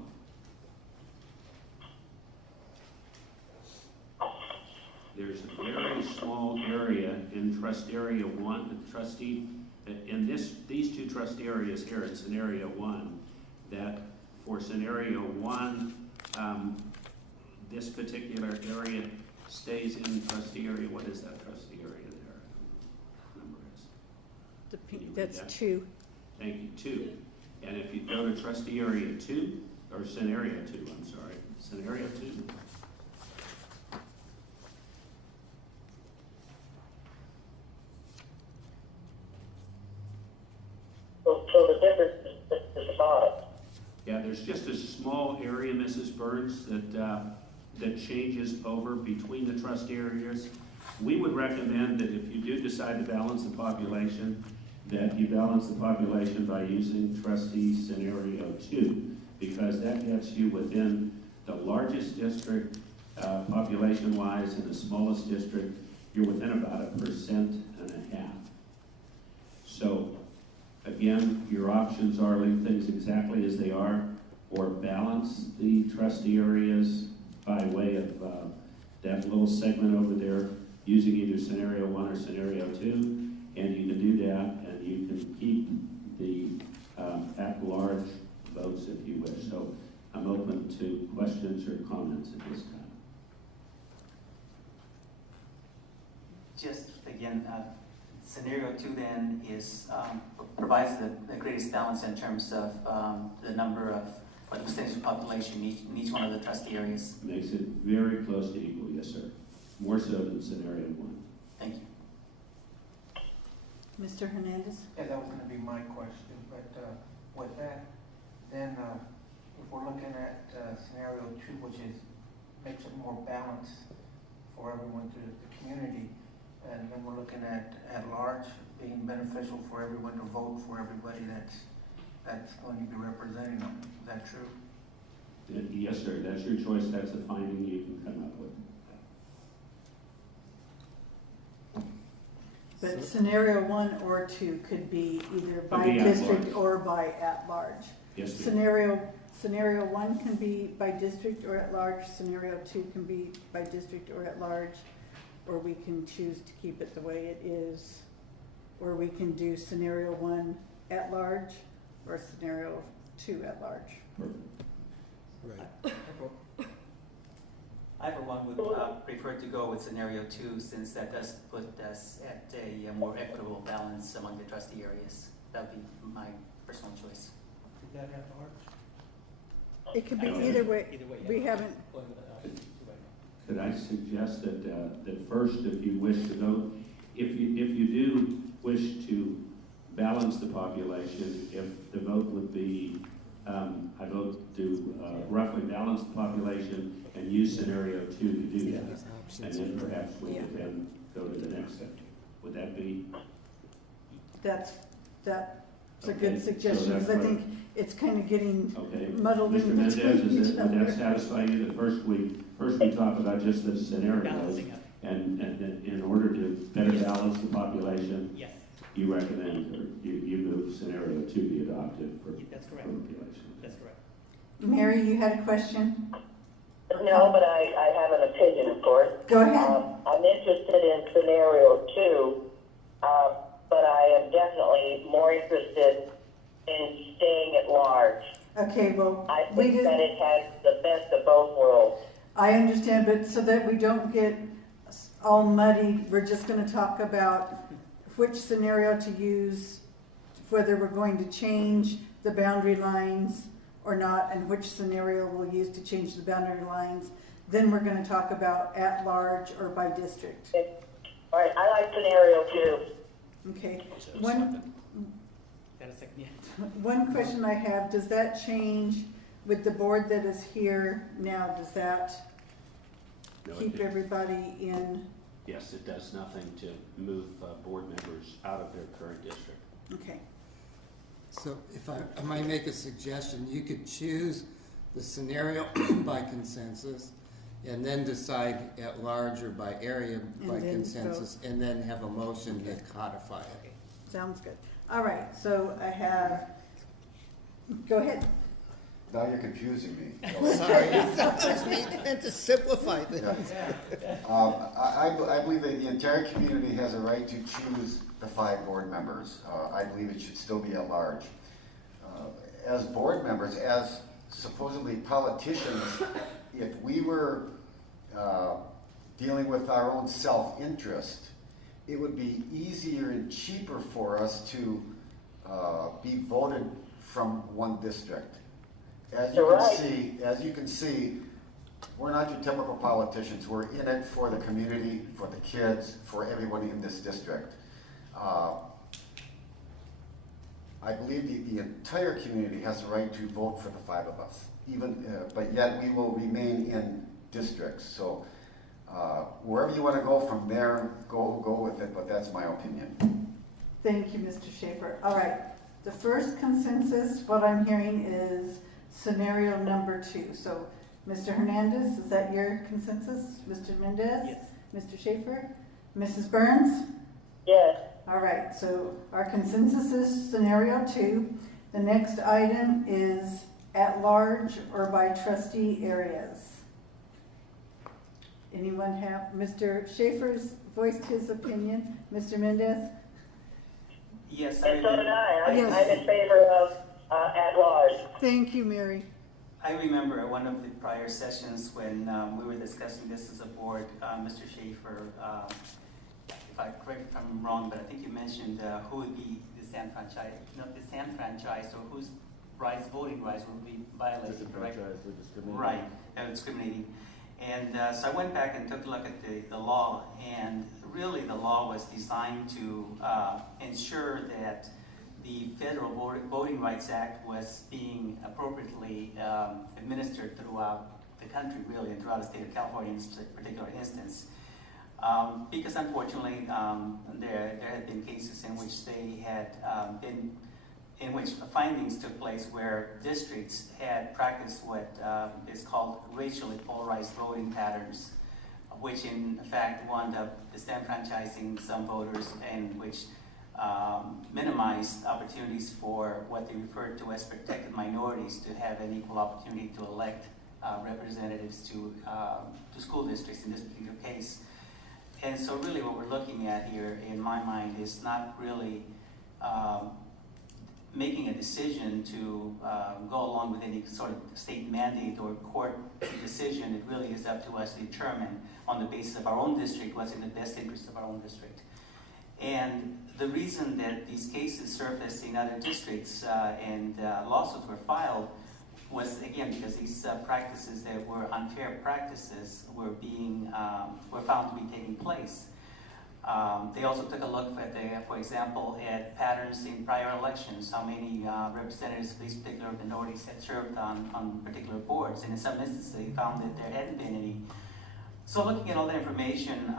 There's a very small area in trust area 1, the trustee, in these 2 trustee areas here in scenario 1, that for scenario 1, this particular area stays in trustee area. What is that trustee area there? Number is. The Can you read that's that? 2. Thank you, 2. And if you go to trustee area 2, or scenario 2, I'm sorry, scenario 2. So the difference is the size. Yeah, there's just a small area, Mrs. Burns, that changes over between the trust areas. We would recommend that if you do decide to balance the population, that you balance the population by using trustee scenario 2, because that gets you within the largest district population-wise and the smallest district. You're within about 1.5%. So, again, your options are leave things exactly as they are, or balance the trustee areas by way of that little segment over there, using either scenario 1 or scenario 2, and you can do that, and you can keep the at-large votes if you wish. So I'm open to questions or comments at this time. Just again, scenario 2 then is provides the greatest balance in terms of the number of, or the percentage of population in each one of the trustee areas. Makes it very close to equal, yes, sir. More so than scenario 1. Thank you. Mr. Hernandez? Yeah, that was gonna be my question, but with that, then if we're looking at scenario 2, which makes it more balanced for everyone through the community, and then we're looking at large being beneficial for everyone to vote for everybody that's going to be representing them. Is that true? Yes, sir. That's your choice. That's a finding you can come up with. But scenario 1 or 2 could be either by Could be at district large. or by at-large. Yes, ma'am. scenario 1 can be by district or at large, scenario 2 can be by district or at large, or we can choose to keep it the way it is, or we can do scenario 1 at large or scenario 2 at large. Right. I, for one, would prefer to go with scenario 2, since that does put us at a more equitable balance among the trustee areas. That would be my personal choice. Is that at large? It could be either way. Either way, yeah. We haven't, Could I suggest that first, if you wish to vote, if you do wish to balance the population, if the vote would be, I vote to roughly balance the population and use scenario 2 to do that, and then perhaps we could then go to the next step. Would that be? that's a Okay, good suggestion, so because I that's think it's kind of getting Okay. muddled Mr. in Mendez, between each would other. that satisfy you? That first we talk about just the scenarios, Balancing it. and then in order to better balance the population, Yes, you recommend, or you move scenario 2 be adopted for that's for correct. population. That's correct. Mary, you had a question? No, but I have an opinion, of course. Go ahead. I'm interested in scenario 2, but I am definitely more interested in staying at large. Okay, well, I we think did, that it has the best of both worlds. I understand, but so that we don't get all muddy, we're just gonna talk about which scenario to use, whether we're going to change the boundary lines or not, and which scenario we'll use to change the boundary lines. Then we're gonna talk about at large or by district. All right, I like scenario 2. Okay, Got a second yet? one question I have, does that change with the board that is here now? Does that No, keep everybody in? Yes, it does nothing to move board members out of their current district. Okay. So if I might make a suggestion, you could choose the scenario by consensus and then decide at large or by area by then consensus, and then have a motion to codify it. Sounds good. All right, so I have, go ahead. Now you're confusing me. Sorry, it's meant to simplify things. I believe that the entire community has a right to choose the 5 board members. I believe it should still be at large. As board members, as supposedly politicians, if we were dealing with our own self-interest, it would be easier and cheaper for us to be voted from one district. As you can see, we're not your typical politicians. We're in it for the community, for the kids, for everybody in this district. I believe the entire community has the right to vote for the 5 of us, but yet we will remain in districts. So wherever you want to go from there, go with it, but that's my opinion. Thank you, Mr. Schaefer. All right, the first consensus, what I'm hearing is scenario number 2. So, Mr. Hernandez, is that your consensus? Mr. Mendez? Yes. Mr. Schaefer? Mrs. Burns? Yes. All right, so our consensus is scenario 2. The next item is at large or by trustee areas. Anyone have, Mr. Schaefer's voiced his opinion. Mr. Mendez? Yes, And so did I. Yes. I'm in favor of at large. Thank you, Mary. I remember at one of the prior sessions when we were discussing this as a board, Mr. Schaefer, if I correct if I'm wrong, but I think you mentioned who would be disenfranchised, or whose voting rights would be violated, correct? Right, discriminating. And so I went back and took a look at the law, and really the law was designed to ensure that the Federal Voting Rights Act was being appropriately administered throughout the country, really, and throughout the state of California in this particular instance. Because unfortunately, there had been cases in which they had in which findings took place where districts had practiced what is called racially polarized voting patterns, which in fact wound up disenfranchising some voters, and which minimize opportunities for what they refer to as protected minorities to have an equal opportunity to elect representatives to school districts in this particular case. And so really what we're looking at here, in my mind, is not really making a decision to go along with any sort of state mandate or court decision. It really is up to us to determine on the basis of our own district what's in the best interest of our own district. And the reason that these cases surfaced in other districts and lawsuits were filed was, again, because these practices that were unfair practices were found to be taking place. They also took a look at, for example, at patterns in prior elections, how many representatives of these particular minorities had served on particular boards, and in some instances they found that there hadn't been any. So looking at all that information,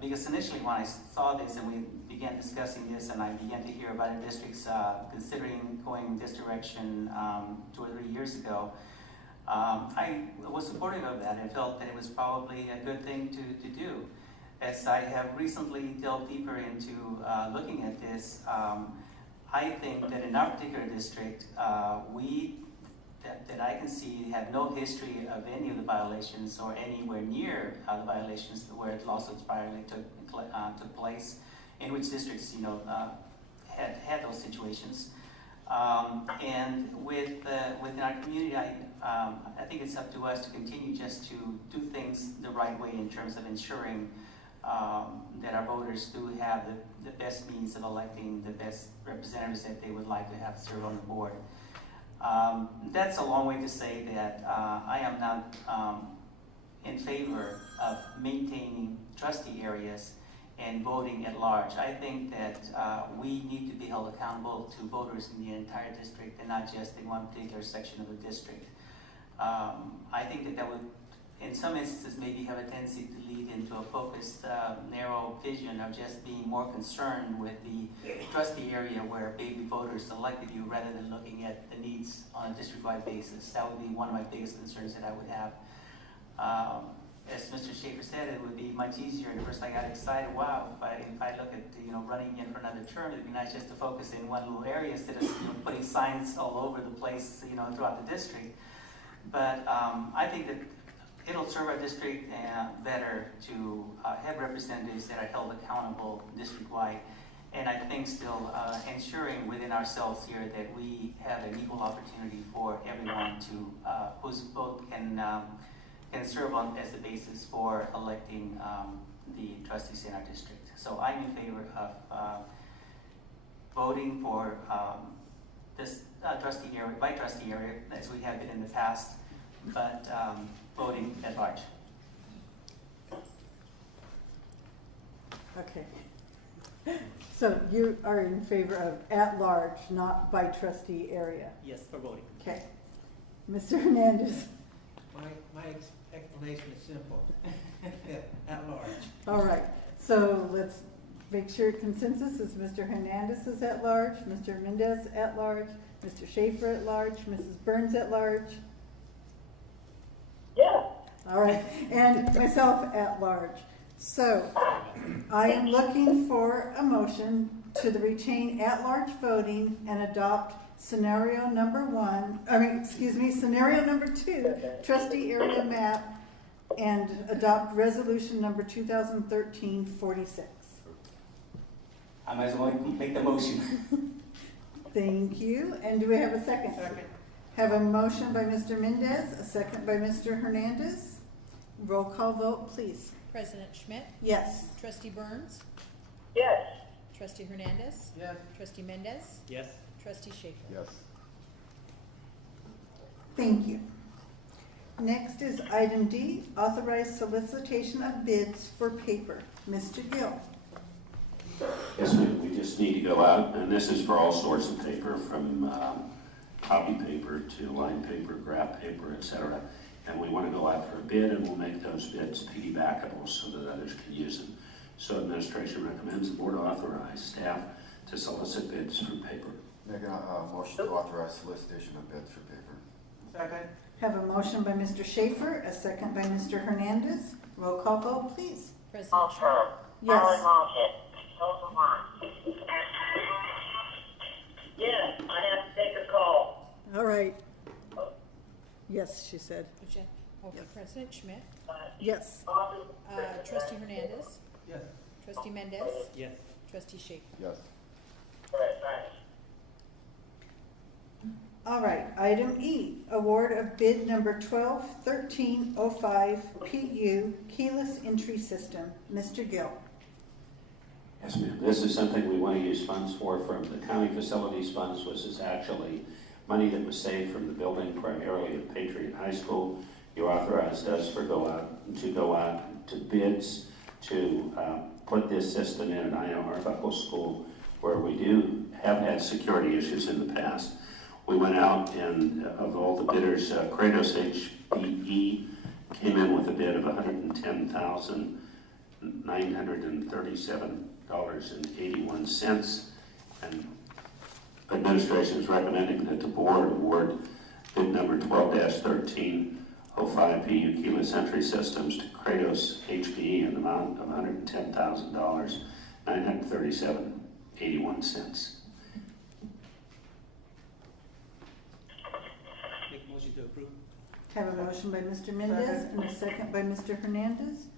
because initially when I saw this and we began discussing this and I began to hear about districts considering going this direction 2 or 3 years ago, I was supportive of that and felt that it was probably a good thing to do. As I have recently delved deeper into looking at this, I think that in our particular district, that I can see have no history of any of the violations or anywhere near the violations where lawsuits priorly took place, in which districts had those situations. And within our community, I think it's up to us to continue just to do things the right way in terms of ensuring that our voters do have the best means of electing the best representatives that they would like to have serve on the board. That's a long way to say that I am not in favor of maintaining trustee areas and voting at large. I think that we need to be held accountable to voters in the entire district and not just in one particular section of the district. I think that would, in some instances, maybe have a tendency to lead into a focused, narrow vision of just being more concerned with the trustee area where baby voters elected you rather than looking at the needs on a district-wide basis. That would be one of my biggest concerns that I would have. As Mr. Schaefer said, it would be much easier. At first I got excited, wow, if I look at running again for another term, it'd be nice just to focus in one little area instead of putting signs all over the place throughout the district. But I think that it'll serve our district better to have representatives that are held accountable district-wide. And I think still ensuring within ourselves here that we have an equal opportunity for everyone to whose vote can serve as the basis for electing the trustees in our district. So I'm in favor of voting for this trustee area, by trustee area, as we have been in the past, but voting at large. Okay. So you are in favor of at large, not by trustee area? Yes, for voting. Okay. Mr. Hernandez? My explanation is simple. At large. All right. So let's make sure consensus is Mr. Hernandez is at large, Mr. Mendez at large, Mr. Schaefer at large, Mrs. Burns at large. Yeah. All right, and myself at large. So I am looking for a motion to retain at-large voting and adopt scenario number 2, trustee area map, and adopt resolution number 2013-46. I might as well make the motion. Thank you. And do we have a second? Second. Have a motion by Mr. Mendez, a second by Mr. Hernandez. Roll call vote, please. President Schmidt? Yes. Trustee Burns? Yes. Trustee Hernandez? Yes. Trustee Mendez? Yes. Trustee Schaefer? Yes. Thank you. Next is item D, authorized solicitation of bids for paper. Mr. Gill. Yes, ma'am. We just need to go out, and this is for all sorts of paper, from copy paper to line paper, graph paper, etc. And we want to go out for a bid, and we'll make those bids piggybackable so that others can use them. So administration recommends the board authorize staff to solicit bids for paper. Make a motion to authorize solicitation of bids for paper. Second. Have a motion by Mr. Schaefer, a second by Mr. Hernandez. Roll call vote, please. President Schmidt? Yes. All right. Yes, she said. Okay, President Schmidt, Yes. Trustee Hernandez, Yes. Trustee Mendez, Yes. Trustee Schaefer. Yes. All right, item E, award of bid number 121305 PU keyless entry system. Mr. Gill. Yes, ma'am. This is something we want to use funds for from the county facilities funds, which is actually money that was saved from the building primarily at Patriot High School. You authorized us to go out to bids to put this system in at Arbuckle School, where we have had security issues in the past. We went out and of all the bidders, Kratos HPE came in with a bid of $110,937.81, and administration is recommending that the board award bid number 12-1305 PU keyless entry systems to Kratos HPE in the amount of $110,937.81. Make a motion to approve. Have a motion by Mr. Mendez and a second by Mr. Hernandez.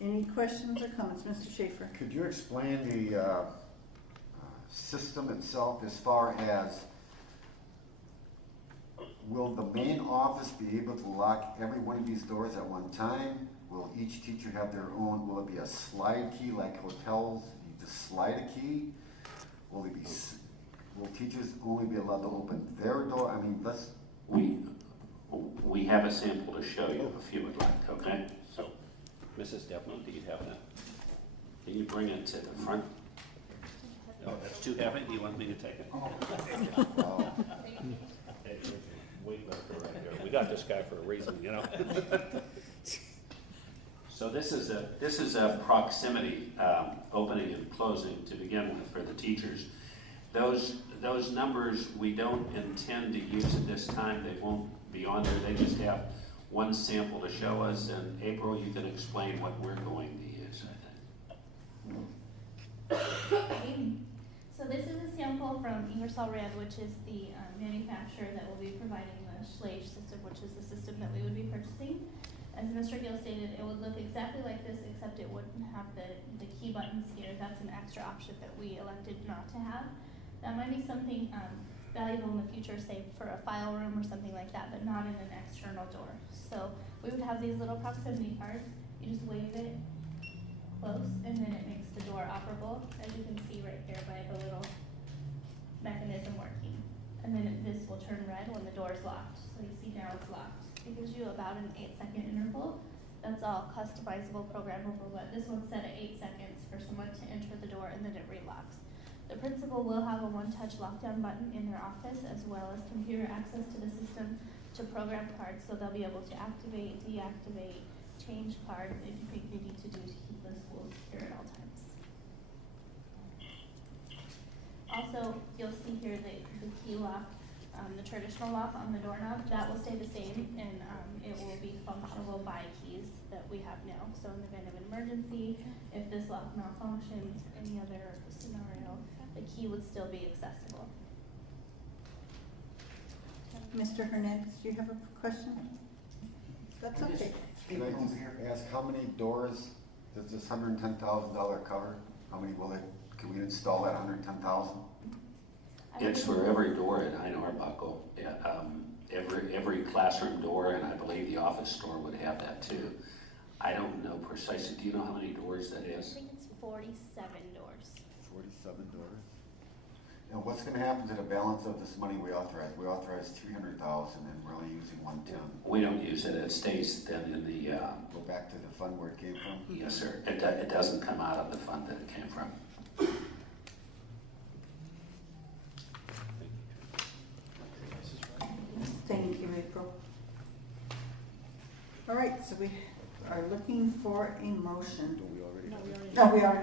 Any questions or comments? Mr. Schaefer. Could you explain the system itself as far as, will the main office be able to lock every one of these doors at one time? Will each teacher have their own? Will it be a slide key like hotels? You just slide a key? Will teachers only be allowed to open their door? I mean, We have a sample to show you if you would like, okay? So, Mrs. Devlin, do you have that? Can you bring it to the front? No, that's too heavy. Do you want me to take it? Hey, wait right here. We got this guy for a reason, you know? So this is a proximity opening and closing to begin with for the teachers. Those numbers we don't intend to use at this time. They won't be on there. They just have one sample to show us. And April, you can explain what we're going to use, I think. So this is a sample from Ingersoll Rand, which is the manufacturer that will be providing the Schlage system, which is the system that we would be purchasing. As Mr. Gill stated, it would look exactly like this, except it wouldn't have the key buttons here. That's an extra option that we elected not to have. That might be something valuable in the future, say for a file room or something like that, but not in an external door. So we would have these little proximity cards. You just wave it close, and then it makes the door operable, as you can see right here by the little mechanism working. And then this will turn red when the door is locked. So you see now it's locked. It gives you about an 8-second interval. That's all customizable, programmable, but this one's set at 8 seconds for someone to enter the door, and then it relocks. The principal will have a one-touch lockdown button in their office, as well as computer access to the system to program cards, so they'll be able to activate, deactivate, change cards, anything they need to do to keep the school secure at all times. Also, you'll see here the key lock, the traditional lock on the doorknob, that will stay the same, and it will be functionable by keys that we have now. So in the event of an emergency, if this lock malfunctions, any other scenario, the key would still be accessible. Mr. Hernandez, do you have a question? That's okay. Can I just ask, how many doors does this $110,000 cover? How many can we install that $110,000? It's for every door at Arbuckle. Every classroom door, and I believe the office door would have that too. I don't know precisely. Do you know how many doors that is? I think it's 47 doors. 47 doors. Now, what's going to happen to the balance of this money we authorized? We authorized $300,000, and we're only using $110,000. We don't use it. It stays then in the. Go back to the fund where it came from. Yes, sir. It doesn't come out of the fund that it came from. Thank you, April. All right, so we are looking for a motion. No, we are.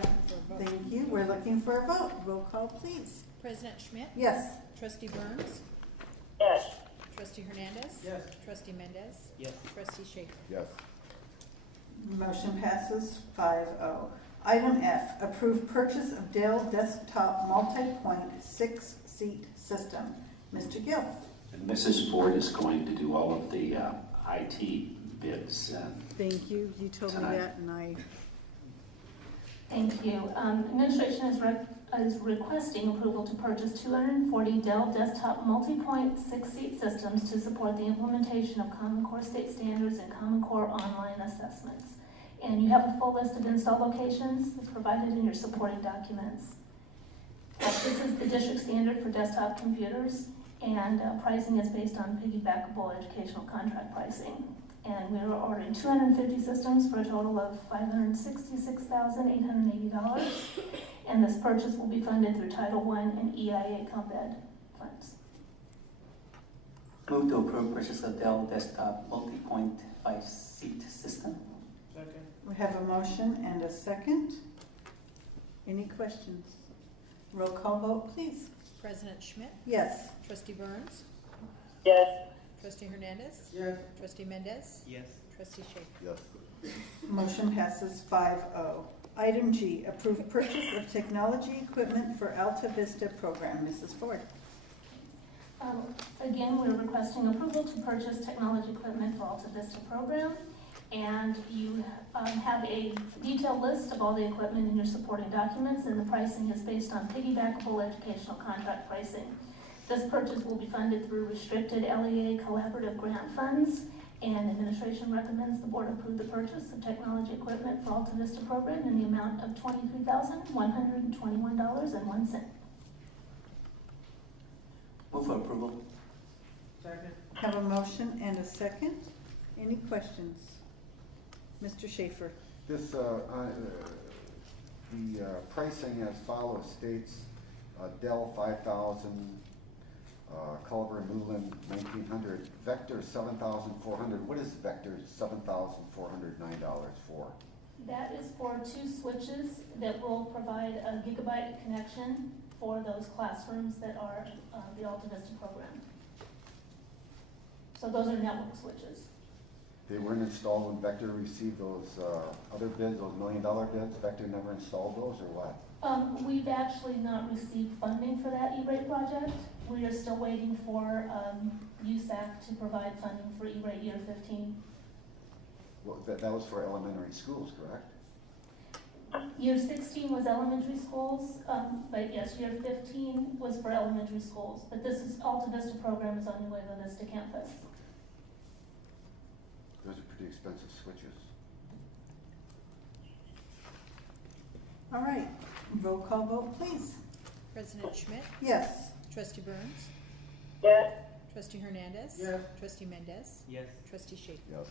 Thank you. We're looking for a vote. Roll call, please. President Schmidt? Yes. Trustee Burns? Yes. Trustee Hernandez? Yes. Trustee Mendez? Yes. Trustee Schaefer? Yes. Motion passes 5-0. Item F, approve purchase of Dell desktop multi-point 6-seat system. Mr. Gill. And Mrs. Ford is going to do all of the IT bids. Thank you. You told me Tonight. that, and I. Thank you. Administration is requesting approval to purchase 240 Dell desktop multi-point 6-seat systems to support the implementation of Common Core state standards and Common Core online assessments. And you have a full list of install locations. It's provided in your supporting documents. This is the district standard for desktop computers, and pricing is based on piggybackable educational contract pricing. And we are ordering 250 systems for a total of $566,880. And this purchase will be funded through Title I and EIA Comp Ed funds. Move to approve purchase of Dell desktop multi-point 5-seat system. Second. We have a motion and a second. Any questions? Roll call vote, please. President Schmidt? Yes. Trustee Burns? Yes. Trustee Hernandez? Yes. Trustee Mendez? Yes. Trustee Schaefer? Yes. Motion passes 5-0. Item G, approve purchase of technology equipment for Alta Vista program. Mrs. Ford. Again, we're requesting approval to purchase technology equipment for Alta Vista program. And you have a detailed list of all the equipment in your supporting documents, and the pricing is based on piggybackable educational contract pricing. This purchase will be funded through restricted LEA collaborative grant funds, and administration recommends the board approve the purchase of technology equipment for Alta Vista program in the amount of $23,121.01. Move for approval. Second. Have a motion and a second. Any questions? Mr. Schaefer. This, pricing as follows states, Dell 5000, Culver Newland 1900, Vector 7400. What is Vector $7,409 for? That is for 2 switches that will provide a gigabyte connection for those classrooms that are the Alta Vista program. So those are network switches. They weren't installed when Vector received those other bids, those $1 million bids? Vector never installed those, or what? We've actually not received funding for that E-rate project. We are still waiting for USAC to provide funding for E-rate year 15. Well, that was for elementary schools, correct? Year 16 was elementary schools, but yes, year 15 was for elementary schools. But this is Alta Vista program is on New England Vista campus. Those are pretty expensive switches. All right. Roll call vote, please. President Schmidt? Yes. Trustee Burns? Yes. Trustee Hernandez? Yes. Trustee Mendez? Yes. Trustee Schaefer? Yes.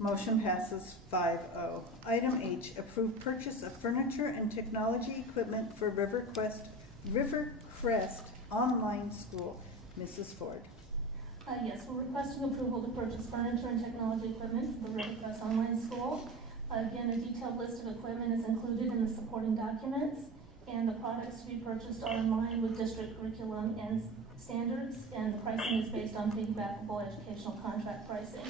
Motion passes 5-0. Item H, approve purchase of furniture and technology equipment for Rivercrest Online School. Mrs. Ford. Yes, we're requesting approval to purchase furniture and technology equipment for the Rivercrest Online School. Again, a detailed list of equipment is included in the supporting documents, and the products to be purchased are in line with district curriculum and standards, and the pricing is based on piggybackable educational contract pricing.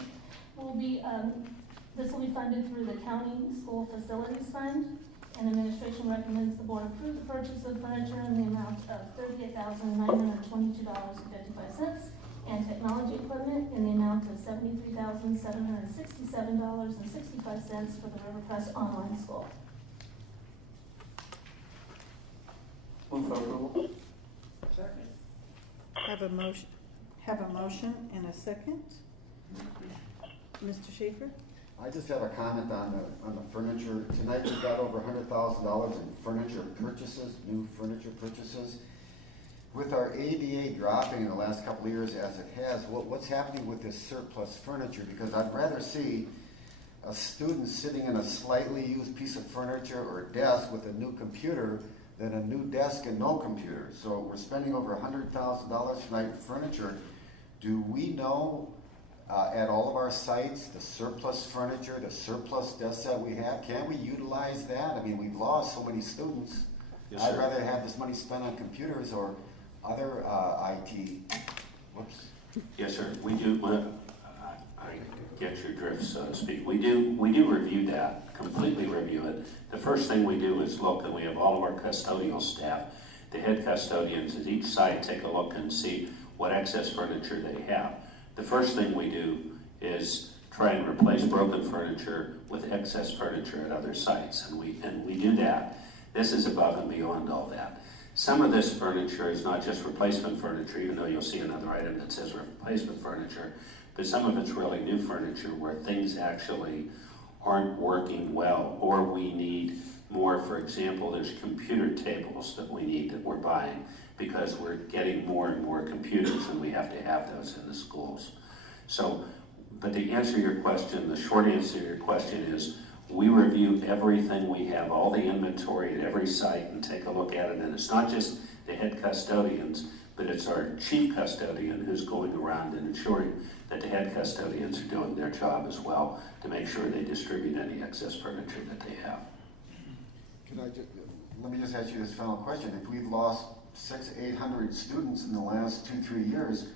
This will be funded through the County School Facilities Fund, and administration recommends the board approve the purchase of furniture in the amount of $38,922.55, and technology equipment in the amount of $73,767.65 for the Rivercrest Online School. Move for approval. Second. Have a motion and a second. Mr. Schaefer? I just have a comment on the furniture. Tonight we got over $100,000 in furniture purchases, new furniture purchases. With our ADA dropping in the last couple of years as it has, what's happening with this surplus furniture? Because I'd rather see a student sitting in a slightly used piece of furniture or desk with a new computer than a new desk and no computer. So we're spending over $100,000 tonight for furniture. Do we know at all of our sites the surplus furniture, the surplus desks that we have? Can't we utilize that? I mean, we've lost so many students. Yes, I'd sir. rather have this money spent on computers or other IT. Whoops. Yes, sir. We do. I get your drift, so to speak. We do review that, completely review it. The first thing we do is look, and we have all of our custodial staff, the head custodians at each site, take a look and see what excess furniture they have. The first thing we do is try and replace broken furniture with excess furniture at other sites, and we do that. This is above and beyond all that. Some of this furniture is not just replacement furniture, even though you'll see another item that says replacement furniture, but some of it's really new furniture where things actually aren't working well, or we need more. For example, there's computer tables that we need that we're buying because we're getting more and more computers and we have to have those in the schools. So, but to answer your question, the short answer to your question is we review everything we have, all the inventory at every site, and take a look at it. And it's not just the head custodians, but it's our chief custodian who's going around and ensuring that the head custodians are doing their job as well to make sure they distribute any excess furniture that they have. Let me just ask you this final question. If we've lost 600-800 students in the last 2-3 years,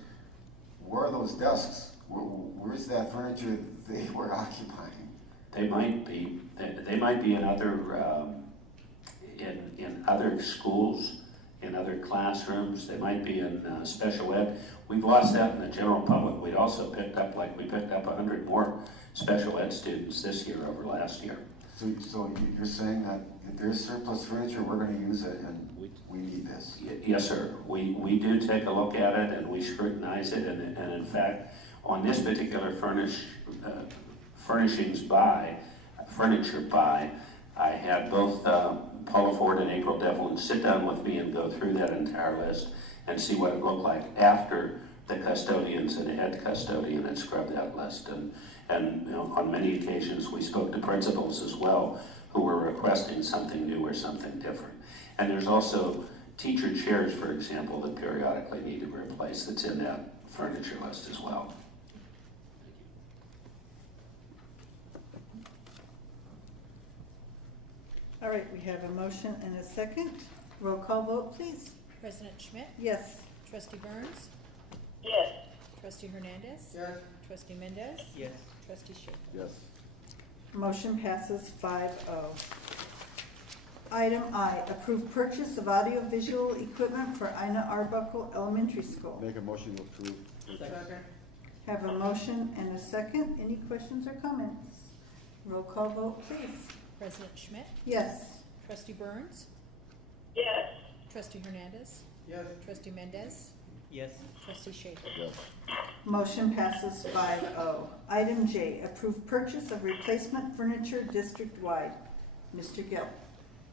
where are those desks? Where's that furniture they were occupying? They might be in other in other schools, in other classrooms. They might be in special ed. We've lost that in the general public. We'd also picked up 100 more special ed students this year over last year. So you're saying that if there's surplus furniture, we're going to use it, and we need this? Yes, sir. We do take a look at it, and we scrutinize it, and in fact, on this particular furniture buy, I had both Paula Ford and April Devlin sit down with me and go through that entire list and see what it looked like after the custodians and the head custodian had scrubbed that list. And you know, on many occasions we spoke to principals as well who were requesting something new or something different. And there's also teacher chairs, for example, that periodically need to be replaced that's in that furniture list as well. All right, we have a motion and a second. Roll call vote, please. President Schmidt? Yes. Trustee Burns? Yes. Trustee Hernandez? Yes. Trustee Mendez? Yes. Trustee Schaefer? Yes. Motion passes 5-0. Item I, approve purchase of audiovisual equipment for Ina Arbuckle Elementary School. Make a motion to approve. Second. Have a motion and a second. Any questions or comments? Roll call vote, please. President Schmidt? Yes. Trustee Burns? Yes. Trustee Hernandez? Yes. Trustee Mendez? Yes. Trustee Schaefer? Yes. Motion passes 5-0. Item J, approve purchase of replacement furniture district-wide. Mr. Gill.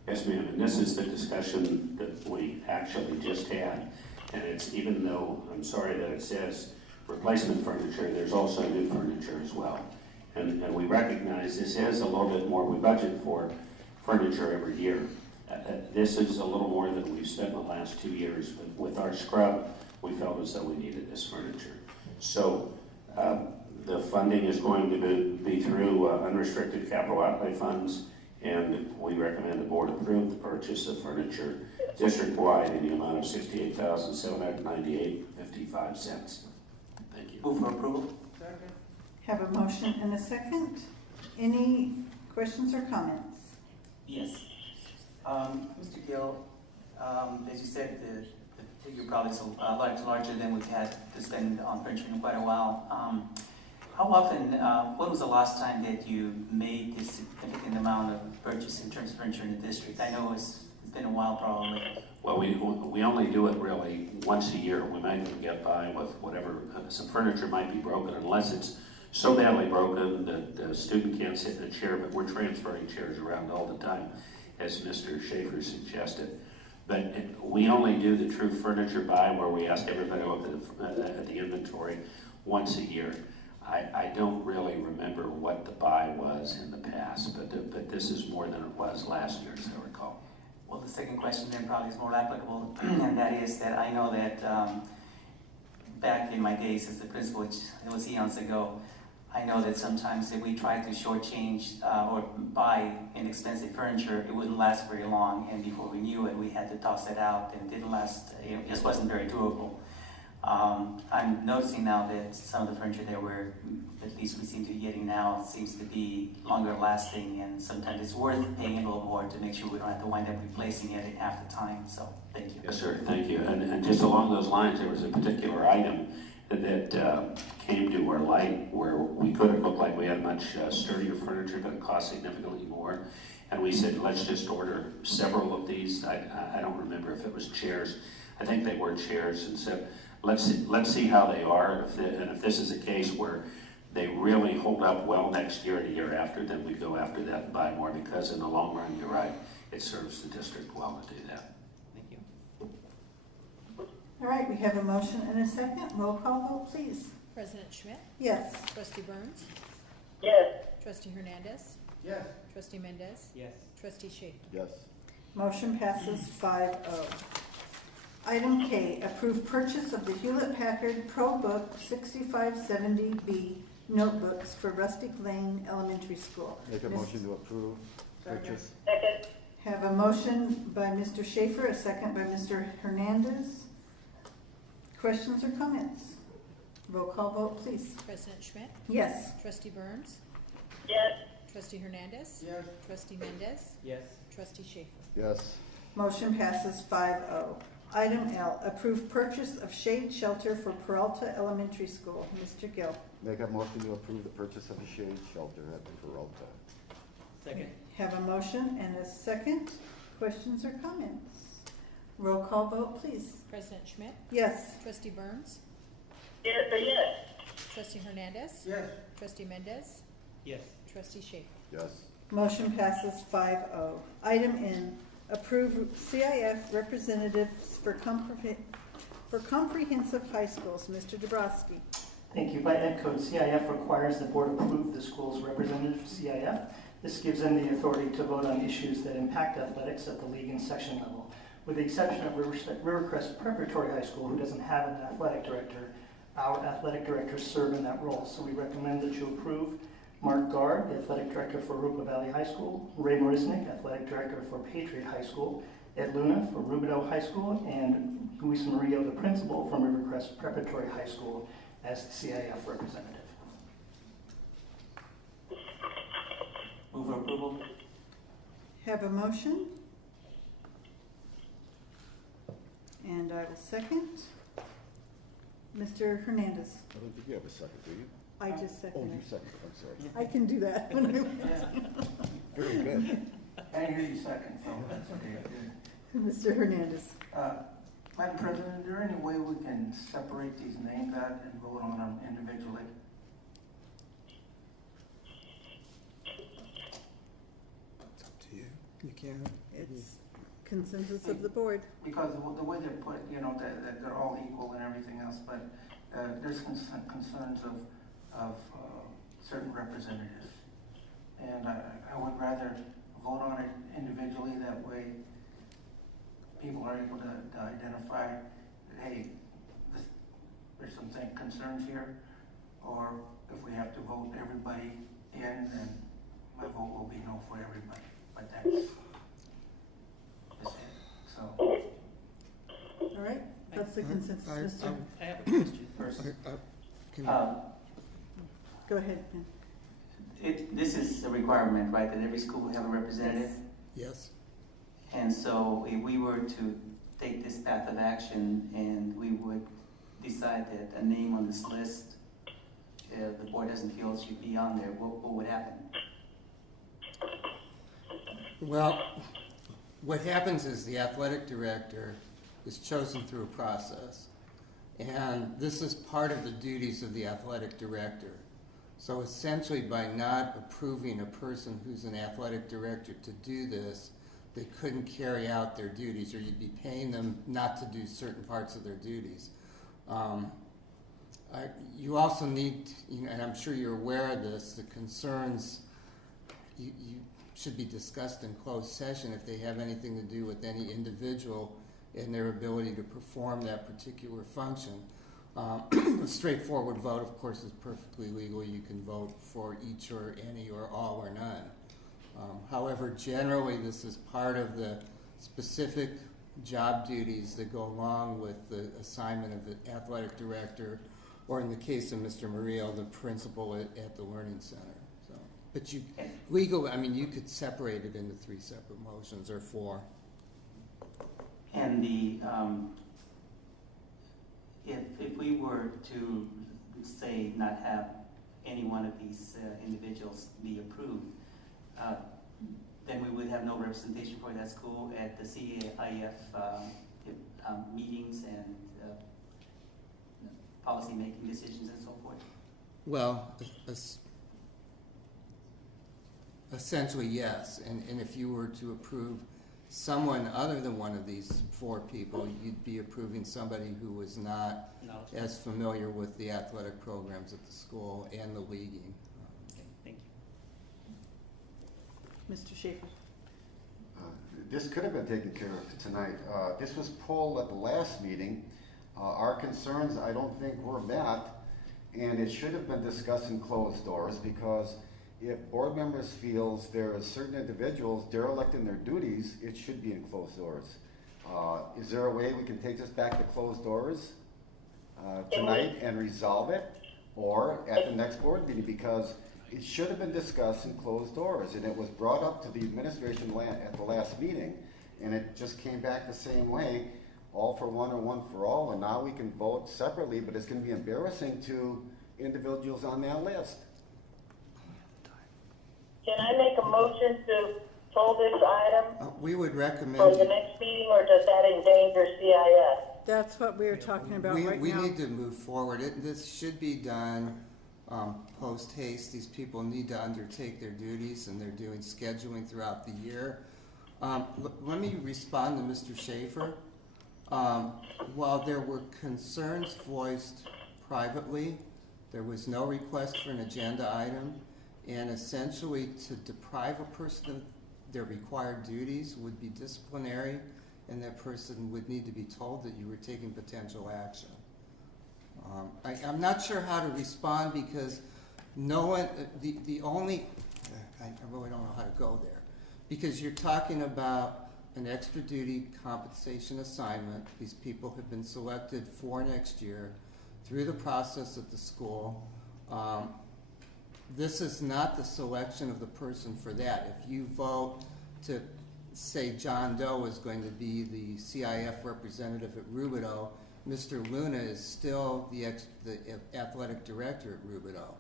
Yes, ma'am, and this is the discussion that we actually just had. And it's, even though I'm sorry that it says replacement furniture, there's also new furniture as well. And we recognize this is a little bit more. We budget for furniture every year. This is a little more than we've spent in the last 2 years. But with our scrub, we felt as though we needed this furniture. So the funding is going to be through unrestricted capital outlay funds, and we recommend the board approve the purchase of furniture district-wide in the amount of $68,798.55. Thank you. Move for approval. Second. Have a motion and a second. Any questions or comments? Yes. Mr. Gill, as you said, the figure probably is larger than we've had to spend on furniture in quite a while. How often, when was the last time that you made this significant amount of purchase in terms of furniture in the district? I know it's been a while probably. Well, we only do it really once a year. We might get by with whatever, some furniture might be broken unless it's so badly broken that the student can't sit in a chair, but we're transferring chairs around all the time, as Mr. Schaefer suggested. But we only do the true furniture buy where we ask everybody to look at the inventory once a year. I don't really remember what the buy was in the past, but this is more than it was last year, as I recall. Well, the second question then probably is more applicable, and that is that I know that back in my days as the principal, which it was eons ago, I know that sometimes if we try to shortchange or buy inexpensive furniture, it wouldn't last very long, and before we knew it, we had to toss it out, and it didn't last. It just wasn't very durable. I'm noticing now that some of the furniture that at least we seem to be getting now, seems to be longer lasting, and sometimes it's worth paying a little more to make sure we don't have to wind up replacing it in half the time. So thank you. Yes, sir. Thank you. And just along those lines, there was a particular item that came to our light where we could have looked like we had much sturdier furniture, but it cost significantly more. And we said, let's just order several of these. I don't remember if it was chairs. I think they were chairs, and said, let's see how they are. And if this is a case where they really hold up well next year and the year after, then we go after that and buy more, because in the long run, you're right, it serves the district well to do that. Thank you. All right, we have a motion and a second. Roll call vote, please. President Schmidt? Yes. Trustee Burns? Yes. Trustee Hernandez? Yes. Trustee Mendez? Yes. Trustee Schaefer? Yes. Motion passes 5-0. Item K, approve purchase of the Hewlett-Packard ProBook 6570B notebooks for Rustic Lane Elementary School. Make a motion to approve purchase. Second. Have a motion by Mr. Schaefer, a second by Mr. Hernandez. Questions or comments? Roll call vote, please. President Schmidt? Yes. Trustee Burns? Yes. Trustee Hernandez? Yes. Trustee Mendez? Yes. Trustee Schaefer? Yes. Motion passes 5-0. Item L, approve purchase of shade shelter for Peralta Elementary School. Mr. Gill. Make a motion to approve the purchase of a shade shelter at Peralta. Second. Have a motion and a second. Questions or comments? Roll call vote, please. President Schmidt? Yes. Trustee Burns? Yes, yes. Trustee Hernandez? Yes. Trustee Mendez? Yes. Trustee Schaefer? Yes. Motion passes 5-0. Item N, approve CIF representatives for comprehensive high schools. Mr. Dabrowski. Thank you. By Ed Code, CIF requires the board approve the school's representative for CIF. This gives them the authority to vote on issues that impact athletics at the league and section level. With the exception of Rivercrest Preparatory High School, who doesn't have an athletic director, our athletic directors serve in that role. So we recommend that you approve Mark Gard, the athletic director for Rupa Valley High School, Ray Morisnik, athletic director for Patriot High School, Ed Luna for Rubidoux High School, and Luis Murillo, the principal from Rivercrest Preparatory High School, as the CIF representative. Move for approval. Have a motion. And I will second. Mr. Hernandez. I don't think you have a second, do you? I just Oh, seconded. you second. I'm sorry. I can do that when I want. Very good. I didn't hear you second, so that's okay. Mr. Hernandez. Madam President, is there any way we can separate these names out and vote on them individually? It's up to you. You can. It's consensus of the board. Because the way they're put, you know, that they're all equal and everything else, but there's concerns of certain representatives. And I would rather vote on it individually, that way people are able to identify, hey, there's some concerns here, or if we have to vote everybody in, then my vote will be no for everybody. But that's it. So. All right, that's the consensus. Mr. I have a question first. Go ahead, Ben. This is a requirement, right, that every school will have a representative? Yes. And so if we were to take this path of action and we would decide that a name on this list, the board doesn't feel it should be on there, what would happen? Well, what happens is the athletic director is chosen through a process. And this is part of the duties of the athletic director. So essentially, by not approving a person who's an athletic director to do this, they couldn't carry out their duties, or you'd be paying them not to do certain parts of their duties. You also need, and I'm sure you're aware of this, the concerns you should be discussed in closed session if they have anything to do with any individual and their ability to perform that particular function. A straightforward vote, of course, is perfectly legal. You can vote for each or any or all or none. However, generally, this is part of the specific job duties that go along with the assignment of the athletic director, or in the case of Mr. Murillo, the principal at the Learning Center. So, but you, legally, I mean, you could separate it into 3 separate motions or 4. And the, if we were to say not have any one of these individuals be approved, then we would have no representation for that school at the CAIF meetings and policy-making decisions and so forth? Well, essentially, yes. And if you were to approve someone other than one of these 4 people, you'd be approving somebody who was not as familiar with the athletic programs at the school and the leaguing. Okay, thank you. Mr. Schaefer. This could have been taken care of tonight. This was pulled at the last meeting. Our concerns, I don't think, were met, and it should have been discussed in closed doors, because if board members feels there are certain individuals derelict in their duties, it should be in closed doors. Is there a way we can take this back to closed doors tonight and resolve it, or at the next board meeting? Because it should have been discussed in closed doors, and it was brought up to the administration at the last meeting, and it just came back the same way, all for one or one for all, and now we can vote separately, but it's going to be embarrassing to individuals on that list. Can I make a motion to hold this item We would recommend for the next meeting, or does that endanger CIS? That's what we were talking about right now. We need to move forward. This should be done post haste. These people need to undertake their duties, and they're doing scheduling throughout the year. Let me respond to Mr. Schaefer. While there were concerns voiced privately, there was no request for an agenda item, and essentially to deprive a person of their required duties would be disciplinary, and that person would need to be told that you were taking potential action. I'm not sure how to respond, because no one, the only, I really don't know how to go there, because you're talking about an extra duty compensation assignment. These people have been selected for next year through the process at the school. This is not the selection of the person for that. If you vote to say John Doe is going to be the CIF representative at Rubidoux, Mr. Luna is still the athletic director at Rubidoux.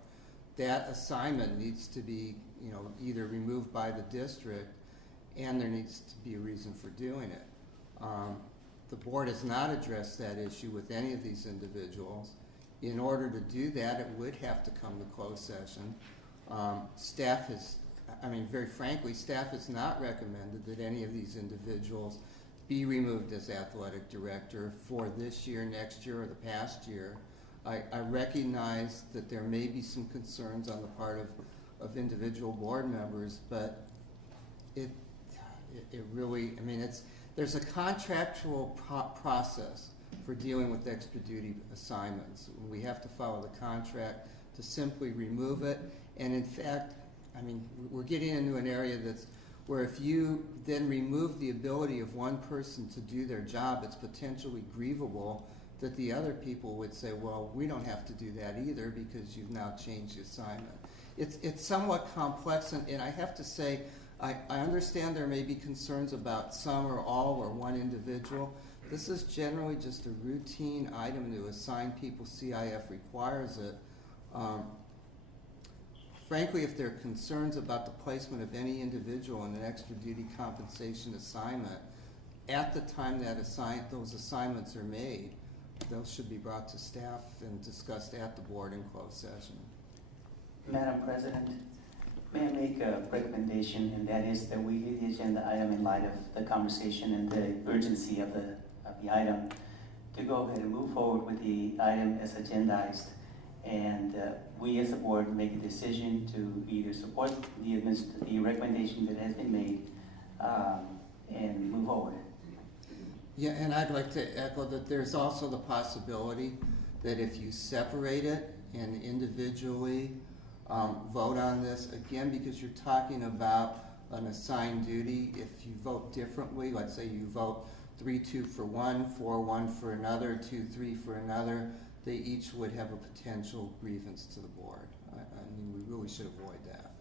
That assignment needs to be, either removed by the district, and there needs to be a reason for doing it. The board has not addressed that issue with any of these individuals. In order to do that, it would have to come to closed session. Staff has, very frankly, staff has not recommended that any of these individuals be removed as athletic director for this year, next year, or the past year. I recognize that there may be some concerns on the part of individual board members, but it really, there's a contractual process for dealing with extra duty assignments. We have to follow the contract to simply remove it, and in fact, we're getting into an area that's where if you then remove the ability of one person to do their job, it's potentially grievable that the other people would say, well, we don't have to do that either because you've now changed the assignment. It's somewhat complex, and I have to say, I understand there may be concerns about some or all or one individual. This is generally just a routine item to assign people. CIF requires it. Frankly, if there are concerns about the placement of any individual in an extra duty compensation assignment, at the time that those assignments are made, those should be brought to staff and discussed at the board in closed session. Madam President, may I make a recommendation, and that is that we leave the agenda item in light of the conversation and the urgency of the item, to go ahead and move forward with the item as agendized, and we as a board make a decision to either support the recommendation that has been made and move forward. Yeah, and I'd like to echo that there's also the possibility that if you separate it and individually vote on this, again, because you're talking about an assigned duty, if you vote differently, let's say you vote 3-2 for one, 4-1 for another, 2-3 for another, they each would have a potential grievance to the board. I mean, we really should avoid that.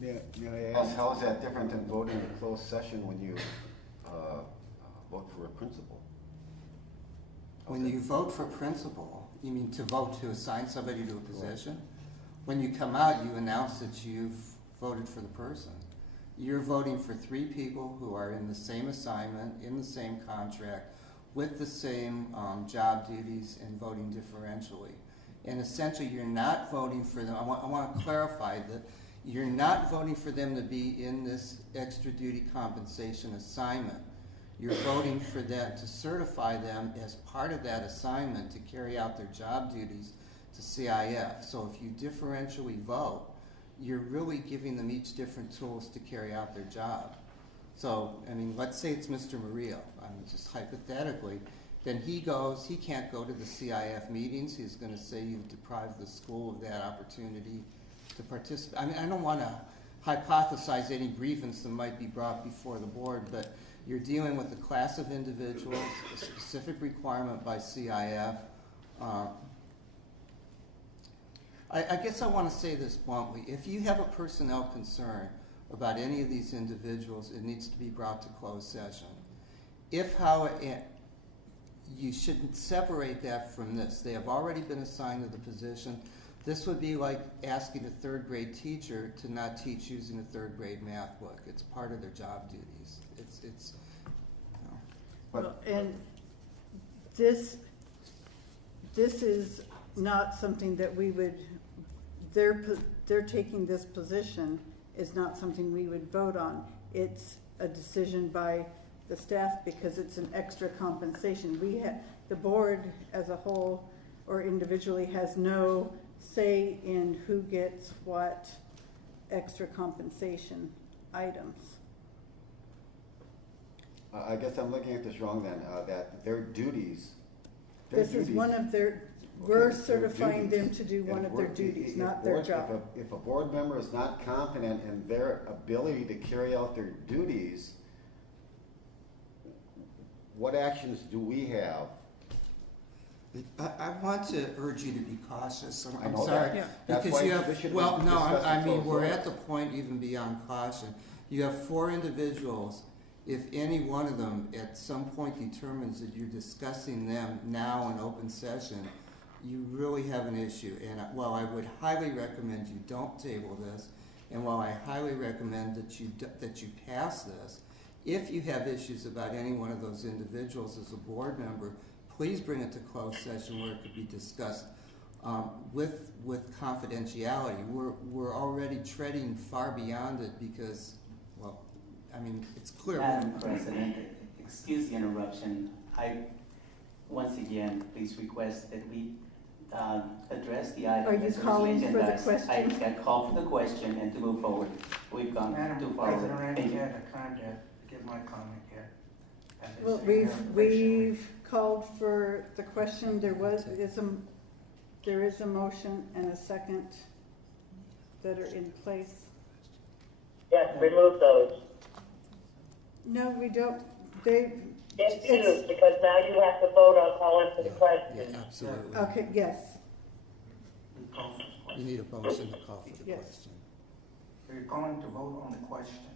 May I ask, how is that different than voting in a closed session when you vote for a principal? When you vote for principal, you mean to vote to assign somebody to a position? When you come out, you announce that you've voted for the person. You're voting for 3 people who are in the same assignment, in the same contract, with the same job duties, and voting differentially. And essentially, you're not voting for them. I want to clarify that you're not voting for them to be in this extra duty compensation assignment. You're voting for them to certify them as part of that assignment to carry out their job duties to CIF. So if you differentially vote, you're really giving them each different tools to carry out their job. So, I mean, let's say it's Mr. Murillo, just hypothetically, then he can't go to the CIF meetings. He's going to say you've deprived the school of that opportunity to participate. I mean, I don't want to hypothesize any grievance that might be brought before the board, but you're dealing with a class of individuals, a specific requirement by CIF. I guess I want to say this bluntly. If you have a personnel concern about any of these individuals, it needs to be brought to closed session. You shouldn't separate that from this. They have already been assigned to the position. This would be like asking a 3rd grade teacher to not teach using a 3rd grade math book. It's part of their job duties. It's you know. Well, and this is not something that we would, they're taking this position is not something we would vote on. It's a decision by the staff because it's an extra compensation. The board as a whole or individually has no say in who gets what extra compensation items. I guess I'm looking at this wrong then, that their duties. This is one of their, we're certifying them to do one of their duties, not their job. If a board member is not confident in their ability to carry out their duties, what actions do we have? I want to urge you to be cautious. I I'm know sorry. that. Yeah. That's because why you have, this should well, be no, discussed I in mean, closed we're session. at the point even beyond caution. You have 4 individuals. If any one of them at some point determines that you're discussing them now in open session, you really have an issue. And while I would highly recommend you don't table this, and while I highly recommend that you pass this, if you have issues about any one of those individuals as a board member, please bring it to closed session where it could be discussed with confidentiality. We're already treading far beyond it because, well, I mean, it's clear. Madam President, excuse the interruption. I, once again, please request that we address the item. Are you calling for the question? I call for the question and to move forward. We've gone too far. Madam President, Randy Thank you. had a time to give my comment here. Well, we've called for the question. There is a motion and a second that are in place. Yes, remove those. No, we don't. Yes, do, because now you have to vote on calling for the question. Yeah, absolutely. Okay, yes. You need a motion to call for the Yes. question. We're going to vote on the question.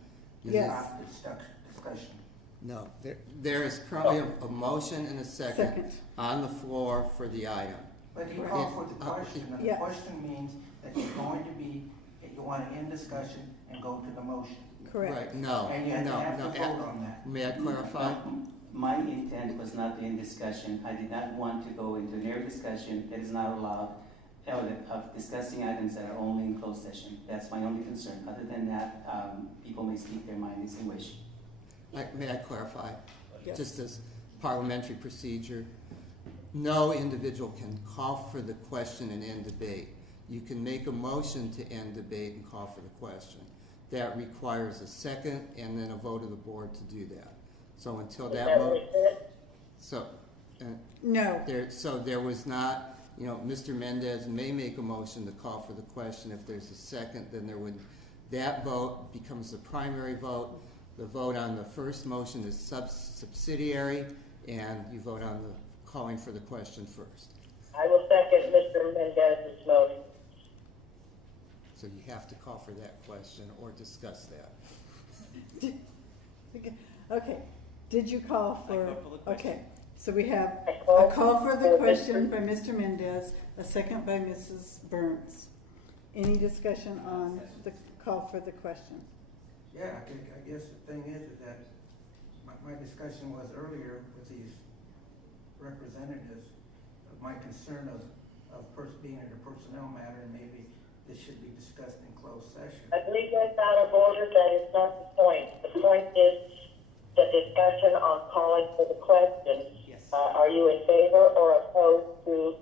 Yes. Not discussion. No, there is currently a motion and a second on the floor for the item. But you call for the question, and the Yeah. question means that you're going to be, that you want to end discussion and go to the motion. Correct. Right, no, And you have to no. vote on that. May I clarify? My intent was not to end discussion. I did not want to go into near discussion. It is not allowed of discussing items that are only in closed session. That's my only concern. Other than that, people may speak their mind as they wish. May I clarify? Yes. Just as parliamentary procedure, no individual can call for the question and end debate. You can make a motion to end debate and call for the question. That requires a second and then a vote of the board to do that. So until that vote, no. There was not. You know, Mr. Mendez may make a motion to call for the question. If there's a second, then that vote becomes the primary vote. The vote on the first motion is subsidiary, and you vote on the calling for the question first. I will second Mr. Mendez's motion. So you have to call for that question or discuss that. Okay, did you call for? I called for the question. Okay, so we have a call for the question by Mr. Mendez, a second by Mrs. Burns. Any discussion on the call for the question? Yeah, I guess the thing is that my discussion was earlier with these representatives of my concern of being in a personnel matter, and maybe this should be discussed in closed session. I believe that's out of order. That is not the point. The point is the discussion on calling for the question. Yes. Are you in favor or opposed to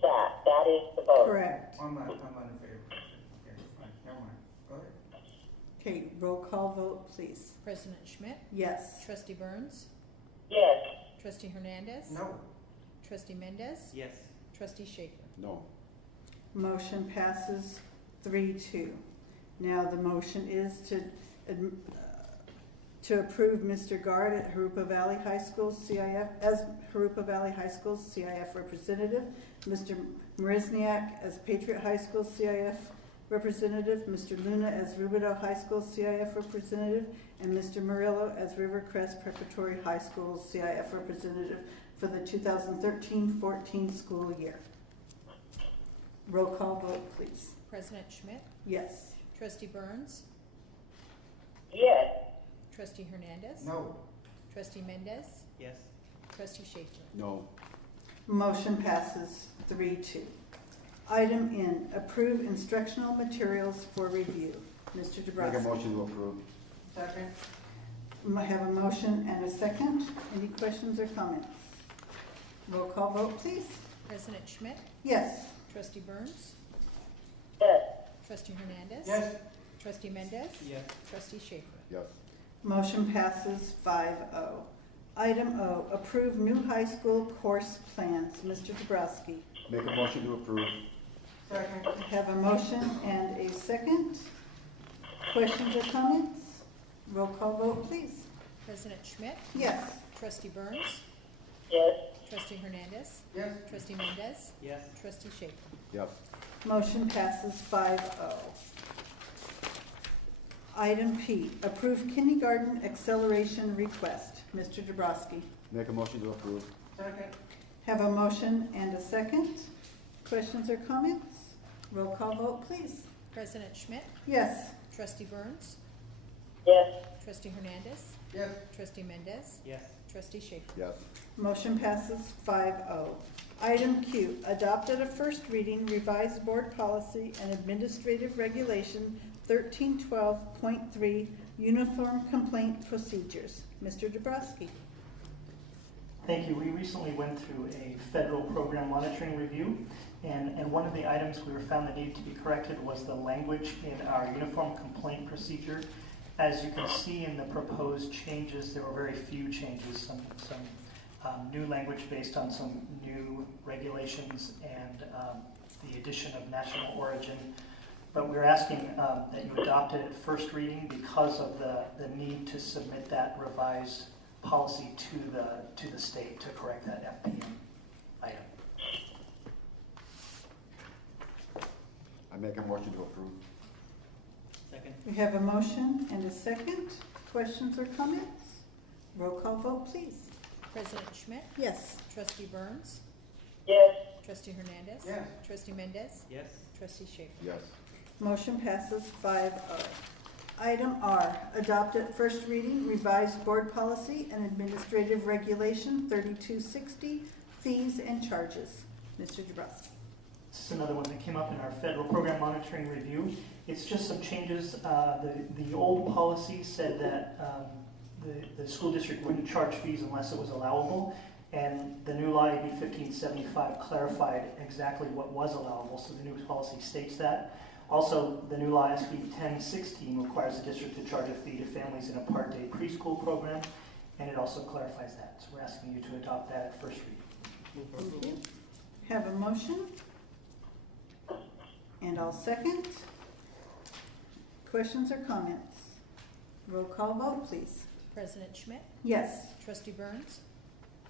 that? That is the vote. Correct. I'm not in favor. Okay, fine, never mind. Go ahead. Okay, roll call vote, please. President Schmidt? Yes. Trustee Burns? Yes. Trustee Hernandez? No. Trustee Mendez? Yes. Trustee Schaefer? No. Motion passes 3-2. Now the motion is to approve Mr. Guard at Harupa Valley High School CIF as Harupa Valley High School's CIF representative, Mr. Marizniak as Patriot High School CIF representative, Mr. Luna as Rubidoux High School CIF representative, and Mr. Murillo as Rivercrest Preparatory High School CIF representative for the 2013-14 school year. Roll call vote, please. President Schmidt? Yes. Trustee Burns? Yes. Trustee Hernandez? No. Trustee Mendez? Yes. Trustee Schaefer? No. Motion passes 3-2. Item N, approve instructional materials for review. Mr. Make a Dabrowski. motion to approve. Second. I have a motion and a second. Any questions or comments? Roll call vote, please. President Schmidt? Yes. Trustee Burns? Yes. Trustee Hernandez? Yes. Trustee Mendez? Yes. Trustee Schaefer? Yes. Motion passes 5-0. Item O, approve new high school course plans. Mr. Dabrowski. Make a motion to approve. Second. I have a motion and a second. Questions or comments? Roll call vote, please. President Schmidt? Yes. Trustee Burns? Yes. Trustee Hernandez? Yes. Trustee Mendez? Yes. Trustee Schaefer? Yes. Motion passes 5-0. Item P, approve kindergarten acceleration request. Mr. Dabrowski. Make a motion to approve. Second. Have a motion and a second. Questions or comments? Roll call vote, please. President Schmidt? Yes. Trustee Burns? Yes. Trustee Hernandez? Yes. Trustee Mendez? Yes. Trustee Schaefer? Yes. Motion passes 5-0. Item Q, adopt at a first reading revised board policy and administrative regulation 1312.3 uniform complaint procedures. Mr. Dabrowski. Thank you. We recently went through a federal program monitoring review, and one of the items we found that needed to be corrected was the language in our uniform complaint procedure. As you can see in the proposed changes, there were very few changes, some new language based on some new regulations and the addition of national origin. But we're asking that you adopt it at first reading because of the need to submit that revised policy to the state to correct that FPM item. I make a motion to approve. Second. We have a motion and a second. Questions or comments? Roll call vote, please. President Schmidt? Yes. Trustee Burns? Yes. Trustee Hernandez? Yes. Trustee Mendez? Yes. Trustee Schaefer? Yes. Motion passes 5-0. Item R, adopt at first reading revised board policy and administrative regulation 3260, fees and charges. Mr. Dabrowski. This is another one that came up in our federal program monitoring review. It's just some changes. The old policy said that the school district wouldn't charge fees unless it was allowable, and the new law, AB 1575, clarified exactly what was allowable, so the new policy states that. Also, the new law, SB 1016, requires the district to charge a fee to families in a part-day preschool program, and it also clarifies that. So we're asking you to adopt that at first reading. Thank you. Have a motion, and I'll second. Questions or comments? Roll call vote, please. President Schmidt? Yes. Trustee Burns?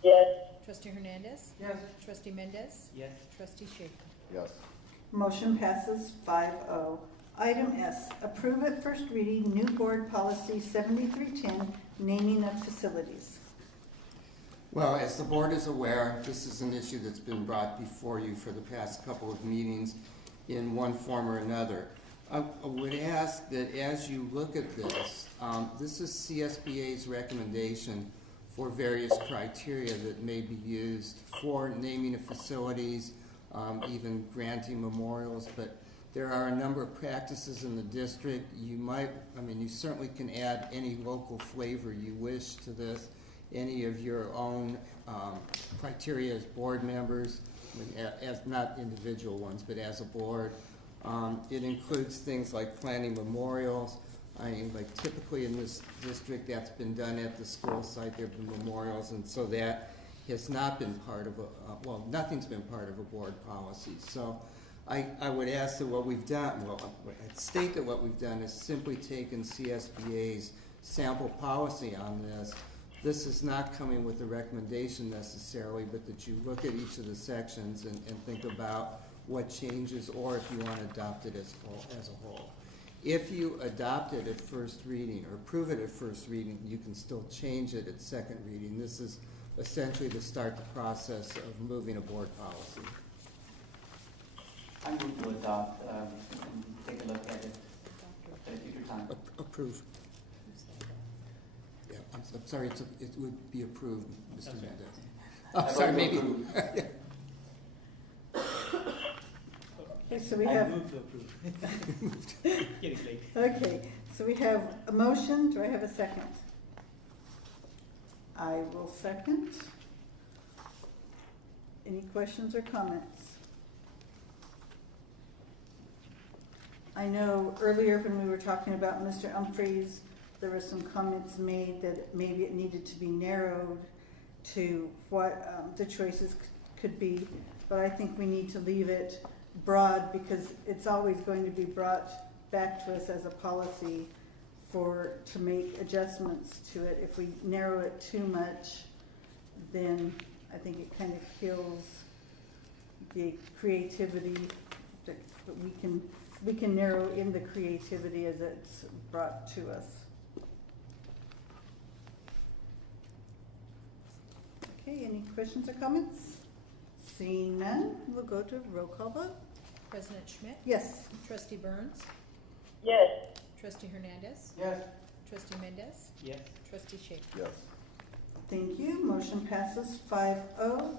Yes. Trustee Hernandez? Yes. Trustee Mendez? Yes. Trustee Schaefer? Yes. Motion passes 5-0. Item S, approve at first reading new board policy 7310, naming of facilities. Well, as the board is aware, this is an issue that's been brought before you for the past couple of meetings in one form or another. I would ask that as you look at this, this is CSBA's recommendation for various criteria that may be used for naming of facilities, even granting memorials, but there are a number of practices in the district. You certainly can add any local flavor you wish to this, any of your own criteria as board members, as not individual ones, but as a board. It includes things like planning memorials. Like typically in this district, that's been done at the school site. There have been memorials, and so that has not been part of nothing's been part of a board policy. So I would ask that what we've done, I'd state that what we've done is simply taken CSBA's sample policy on this. This is not coming with a recommendation necessarily, but that you look at each of the sections and think about what changes, or if you want to adopt it as a whole. If you adopt it at first reading or approve it at first reading, you can still change it at second reading. This is essentially to start the process of moving a board policy. I move to adopt, and take a look at it at a future time. Approve. Yeah, I'm sorry, it would be approved, Mr. Mendez. Oh, sorry, maybe. Okay, so we I have. move to approve. Getting late. Okay, so we have a motion. Do I have a second? I will second. Any questions or comments? I know earlier when we were talking about Mr. Humphreys, there were some comments made that maybe it needed to be narrowed to what the choices could be, but I think we need to leave it broad because it's always going to be brought back to us as a policy to make adjustments to it. If we narrow it too much, then I think it kind of kills the creativity. But we can narrow in the creativity as it's brought to us. Okay, any questions or comments? Seeing none, we'll go to roll call vote. President Schmidt? Yes. Trustee Burns? Yes. Trustee Hernandez? Yes. Trustee Mendez? Yes. Trustee Schaefer? Yes. Thank you. Motion passes 5-0.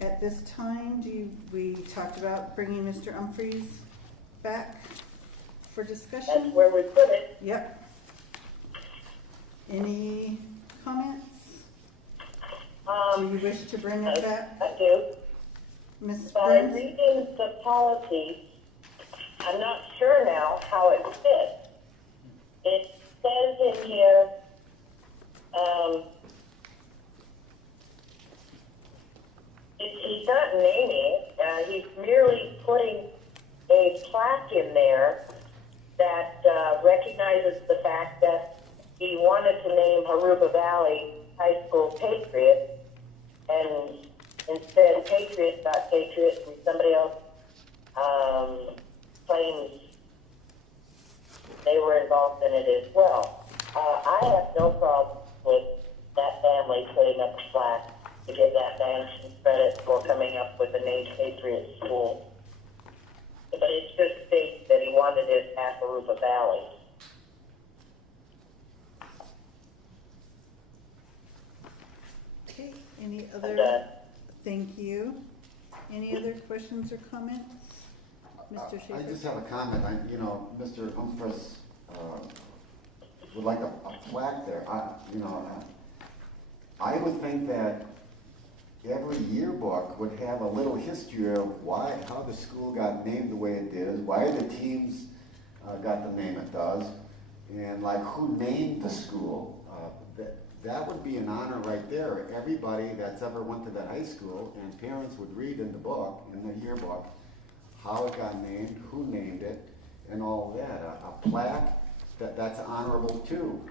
At this time, we talked about bringing Mr. Humphreys back for discussion. That's where we put it. Yep. Any comments? Do you wish to bring it back? I do. Ms. By Burns? reading the policy, I'm not sure now how it fits. It says in here, he's not naming, he's merely putting a plaque in there that recognizes the fact that he wanted to name Haruba Valley High School Patriot, and instead Patriot got Patriot, and somebody else claims they were involved in it as well. I have no problem with that family putting up a plaque to give that man some credit for coming up with the name Patriot School. But it just states that he wanted it at Haruba Valley. Okay, any other? Thank you. Any other questions or comments? Mr. Schaefer? I just have a comment. Mr. Humphreys would like a plaque there. I would think that every yearbook would have a little history of how the school got named the way it did, why the teams got the name it does, and like who named the school. That would be an honor right there. Everybody that's ever went to that high school and parents would read in the book, in the yearbook, how it got named, who named it, and all of that. A plaque, that's honorable too.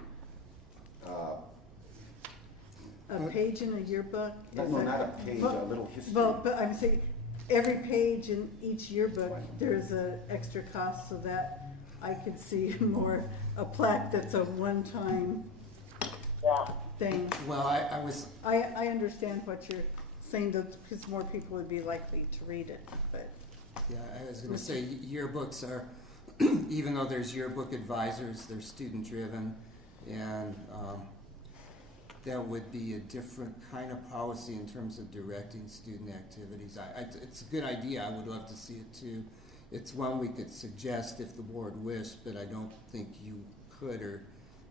A page in a yearbook? No, is no, that- not a page, a little history. Well, but I'm saying, every page in each yearbook, there's an extra cost, so that I could see more, a plaque that's a one-time thing. Well, I understand what you're saying, because more people would be likely to read it, but. Yeah, I was gonna say yearbooks are, even though there's yearbook advisors, they're student-driven, and that would be a different kind of policy in terms of directing student activities. It's a good idea. I would love to see it too. It's one we could suggest if the board wished, but I don't think you could or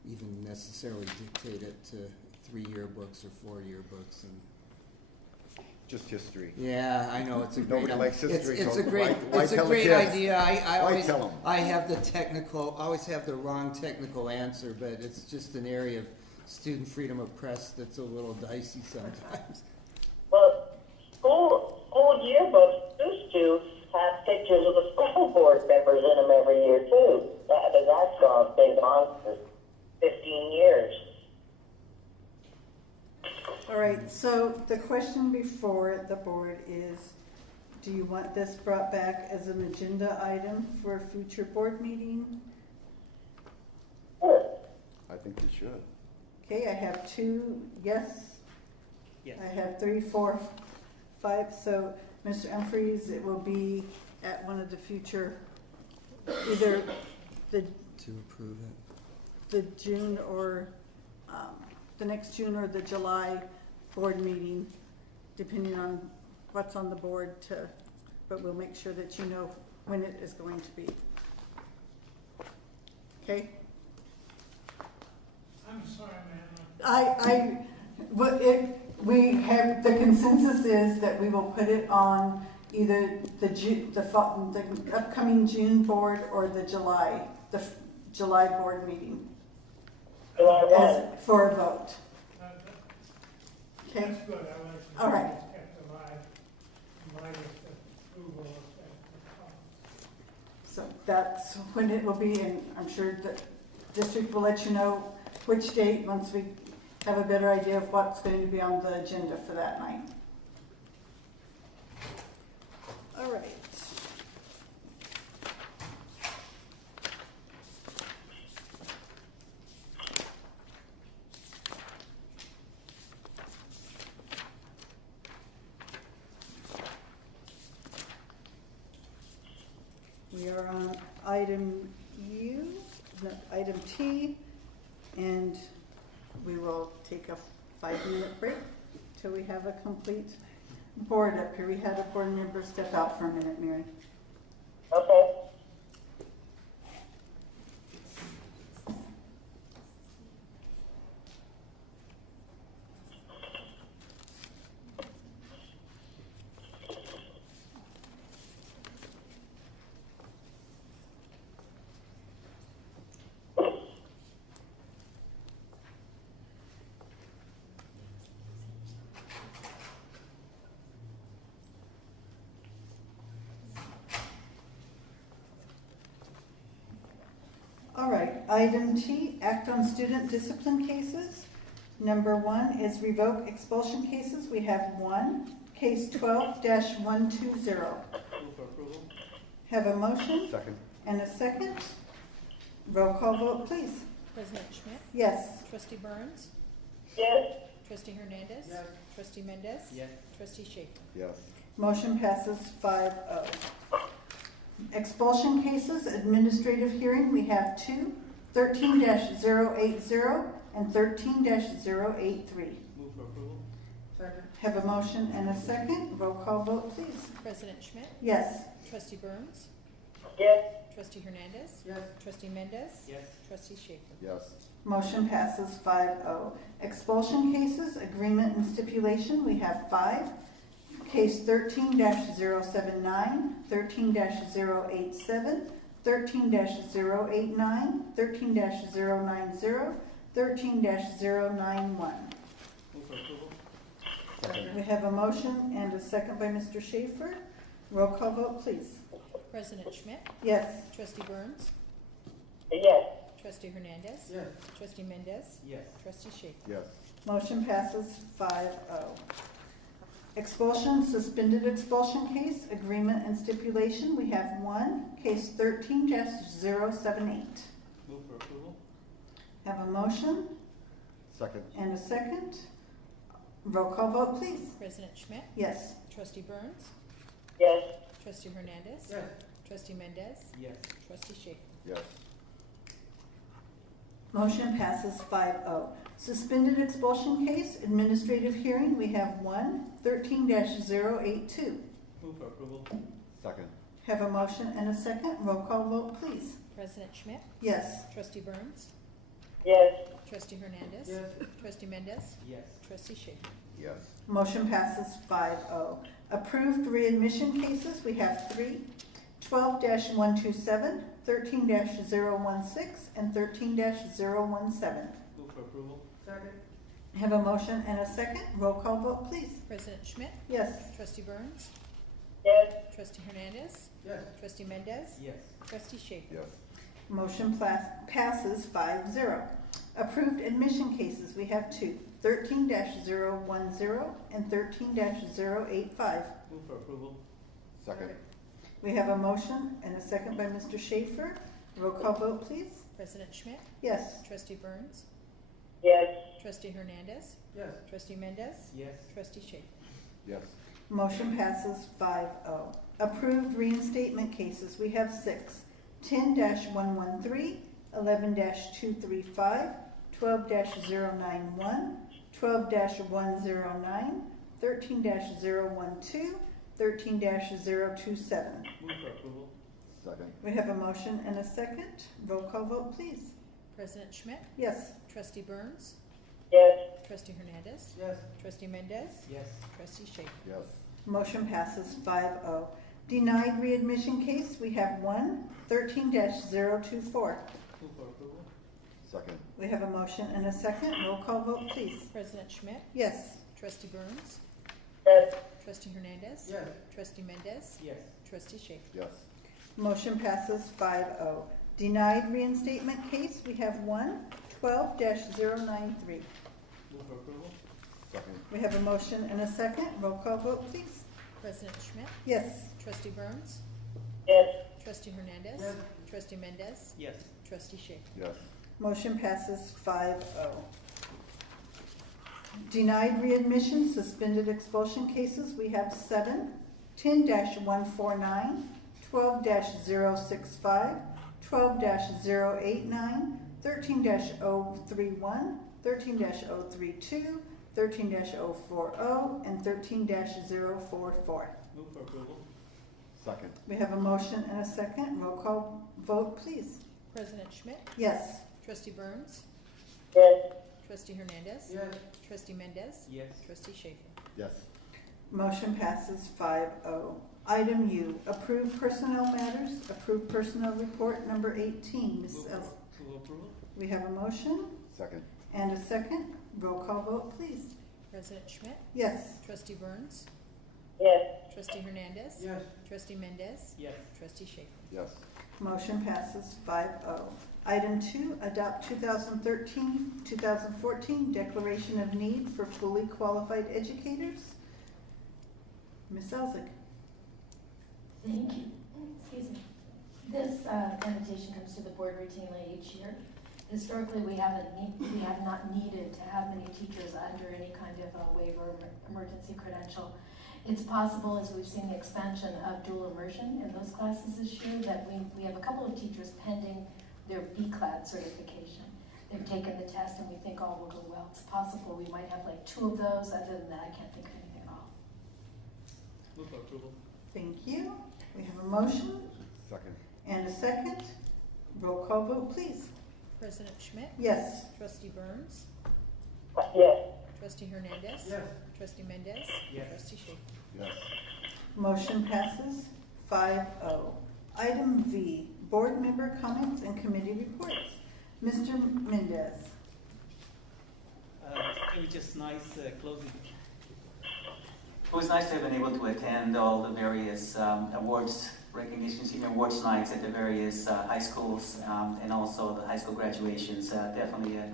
even necessarily dictate it to 3 yearbooks or 4 yearbooks. And just history. yeah, I know it's a great. Nobody likes history. It's so a great. why It's a tell the great kids? idea. I Why always tell 'em? I have the technical. Always have the wrong technical answer, but it's just an area of student freedom of press that's a little dicey sometimes. Well, school yearbooks used to have pictures of the school board members in them every year too. That's been gone for 15 years. All right, so the question before the board is, do you want this brought back as an agenda item for a future board meeting? I think we should. Okay, I have 2 yes. Yes. I have 3, 4, 5. So, Mr. Humphries, it will be at one of the future, either the To approve it. the June or the next June or the July board meeting, depending on what's on the board but we'll make sure that you know when it is going to be. Okay? I'm sorry, ma'am. We have, the consensus is that we will put it on either the upcoming June board or the July board meeting. For a vote. Okay? That's good. I like to All right. kept alive in light of the approval of that. So that's when it will be, and I'm sure the district will let you know which date once we have a better idea of what's going to be on the agenda for that night. All right. We are on item item T, and we will take a 5-minute break till we have a complete board up here. We had a board member step out for a minute, Mary. Okay. All right, item T, act on student discipline cases. Number 1 is revoke expulsion cases. We have 1, case 12-120. Move for approval. Have a motion? Second. And a second? Roll call vote, please. President Schmidt? Yes. Trustee Burns? Yes. Trustee Hernandez? Yes. Trustee Mendez? Yes. Trustee Schaefer? Yes. Motion passes 5-0. Expulsion cases, administrative hearing, we have 2, 13-080 and 13-083. Move for approval. Second. Have a motion and a second. Roll call vote, please. President Schmidt? Yes. Trustee Burns? Yes. Trustee Hernandez? Yes. Trustee Mendez? Yes. Trustee Schaefer? Yes. Motion passes 5-0. Expulsion cases, agreement and stipulation, we have 5. Case 13-079, 13-087, 13-089, 13-090, 13-091. Move for approval. We have a motion and a second by Mr. Schaefer. Roll call vote, please. President Schmidt? Yes. Trustee Burns? Yes. Trustee Hernandez. Yes. Trustee Mendez. Yes. Trustee Schaefer. Yes. Motion passes 5-0. Expulsion, suspended expulsion case, agreement and stipulation. We have one, case 13-078. Move for approval. Have a motion Second. and a second. Roll call vote, please. President Schmidt. Yes. Trustee Burns. Yes. Trustee Hernandez. Yes. Trustee Mendez. Yes. Trustee Schaefer. Yes. Motion passes 5-0. Suspended expulsion case, administrative hearing. We have one, 13-082. Move for approval. Second. Have a motion and a second. Roll call vote, please. President Schmidt. Yes. Trustee Burns. Yes. Trustee Hernandez. Yes. Trustee Mendez. Yes. Trustee Schaefer. Yes. Motion passes 5-0. Approved readmission cases, we have three, 12-127, 13-016, and 13-017. Move for approval. Second. Have a motion and a second. Roll call vote, please. President Schmidt. Yes. Trustee Burns. Yes. Trustee Hernandez. Yes. Trustee Mendez. Yes. Trustee Schaefer. Yes. Motion passes 5-0. Approved admission cases, we have two, 13-010 and 13-085. Move for approval. Second. We have a motion and a second by Mr. Schaefer. Roll call vote, please. President Schmidt. Yes. Trustee Burns. Yes. Trustee Hernandez. Yes. Trustee Mendez. Yes. Trustee Schaefer. Yes. Motion passes 5-0. Approved reinstatement cases, we have six, 10-113, 11-235, 12-091, 12-109, 13-012, 13-027. Move for approval. Second. We have a motion and a second. Roll call vote, please. President Schmidt. Yes. Trustee Burns. Yes. Trustee Hernandez. Yes. Trustee Mendez. Yes. Trustee Schaefer. Yes. Motion passes 5-0. Denied readmission case, we have one, 13-024. Move for approval. Second. We have a motion and a second. Roll call vote, please. President Schmidt. Yes. Trustee Burns. Yes. Trustee Hernandez. Yes. Trustee Mendez. Yes. Trustee Schaefer. Yes. Motion passes 5-0. Denied reinstatement case, we have one, 12-093. Move for approval. Second. We have a motion and a second. Roll call vote, please. President Schmidt. Yes. Trustee Burns. Yes. Trustee Hernandez. Yes. Trustee Mendez. Yes. Trustee Schaefer. Yes. Motion passes 5-0. Denied readmission, suspended expulsion cases, we have seven, 10-149, 12-065, 12-089, 13-031, 13-032, 13-040, and 13-044. Move for approval. Second. We have a motion and a second. Roll call vote, please. President Schmidt. Yes. Trustee Burns. Yes. Trustee Hernandez. Yes. Trustee Mendez. Yes. Trustee Schaefer. Yes. Motion passes 5-0. Item U, approved personnel matters, approved personnel report number 18. Ms. Move Els- for approval. We have a motion Second. and a second. Roll call vote, please. President Schmidt. Yes. Trustee Burns. Yes. Trustee Hernandez. Yes. Trustee Mendez. Yes. Trustee Schaefer. Yes. Motion passes 5-0. Item 2, adopt 2013-2014 Declaration of Need for Fully Qualified Educators. Ms. Elzick. Thank you. Excuse me. This invitation comes to the board routinely each year. Historically, we have not needed to have many teachers under any kind of a waiver or emergency credential. It's possible, as we've seen the expansion of dual immersion in those classes this year, that we have a couple of teachers pending their BCLAD certification. They've taken the test and we think all will go well. It's possible we might have like 2 of those. Other than that, I can't think of anything at all. Move for approval. Thank you. We have a motion Second. and a second. Roll call vote, please. President Schmidt. Yes. Trustee Burns. Yes. Trustee Hernandez. Yes. Trustee Mendez. Yes. Trustee Schaefer. Yes. Motion passes 5-0. Item V, board member comments and committee reports. Mr. Mendez. It was just nice closing. It was nice to have been able to attend all the various awards recognition senior awards nights at the various high schools and also the high school graduations. Definitely a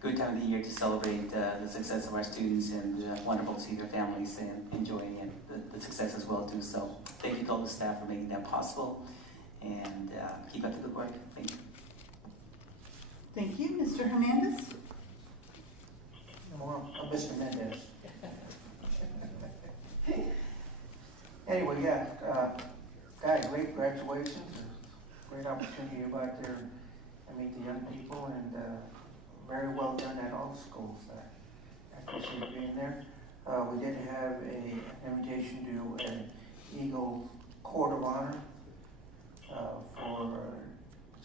good time of the year to celebrate the success of our students, and wonderful to see their families and enjoying it, the success as well too. So thank you to all the staff for making that possible, and keep up the good work. Thank you. Thank you. Mr. Hernandez? Well, I'm Mr. Mendez. Anyway, yeah, got a great graduation. Great opportunity to go out there and meet the young people, and very well done at all the schools. I appreciate being there. We did have an invitation to an Eagle Court of Honor for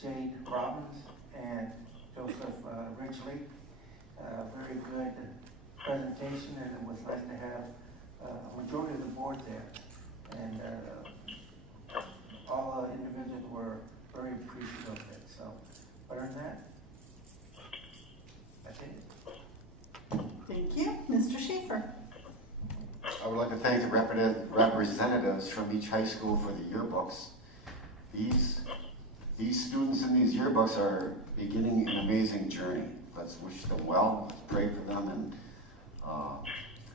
Jade Robbins and Joseph Ridgely. Very good presentation, and it was nice to have a majority of the board there. And all the individuals were very appreciative of it. So, other than that, that's it. Thank you. Mr. Schaefer? I would like to thank the representatives from each high school for the yearbooks. These students in these yearbooks are beginning an amazing journey. Let's wish them well, let's pray for them, and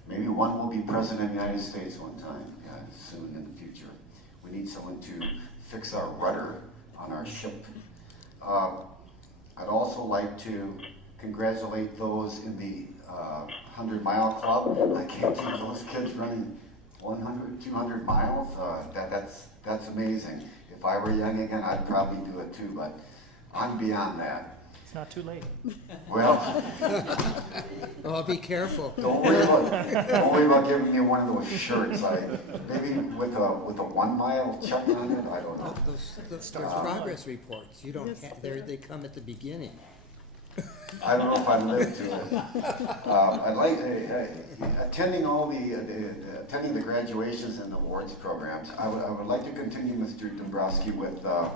maybe one will be president of the United States one time, soon in the future. We need someone to fix our rudder on our ship. I'd also like to congratulate those in the 100-mile club. I can't believe those kids running 100, 200 miles. That's amazing. If I were young again, I'd probably do it too, but I'm beyond that. It's not too late. Well, well, be careful. Don't worry about giving me one of those shirts. Maybe with a 1 mile check on it. I don't know. Those progress reports. You don't. They come at the beginning. I don't know if I live to it. I'd like attending attending the graduations and awards programs. I would like to continue, Mr. Dombrowski, with the